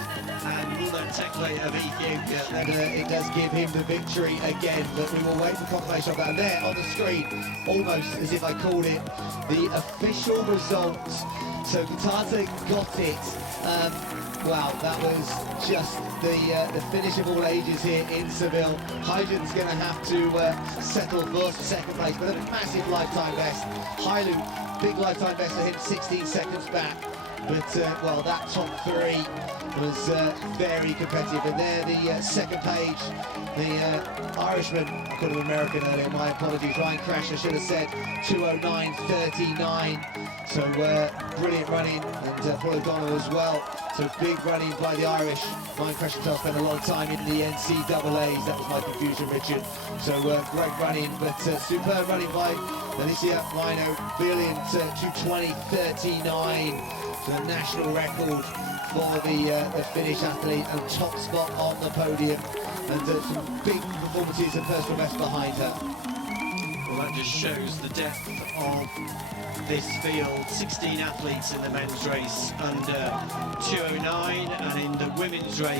and Tekle of Ethiopia. And it does give him the victory again, but we will wait for confirmation of that. And there on the screen, almost as if I called it, the official results. So Kitata got it. Wow, that was just the finish of all ages here in Seville. Hiyrden's going to have to settle for second place, but a massive lifetime best. Hailu, big lifetime best for him, 16 seconds back. But, well, that top three was very competitive. And there, the second page, the Irishman, I called him American earlier, my apologies, Ryan Crash, I should have said 2:09.39. So, brilliant running, and Paul O'Donnell as well. So big running by the Irish. Mine Crescentel spent a lot of time in the NCAAs. That was my confusion, Richard. So great running, but superb running by Alicia Rhino. Brilliant 2:20.39. So the national record for the Finnish athlete and top spot on the podium. And some big performances and personal best behind her. Well, that just shows the depth of this field. 16 athletes in the men's race under 2:09, and in the women's race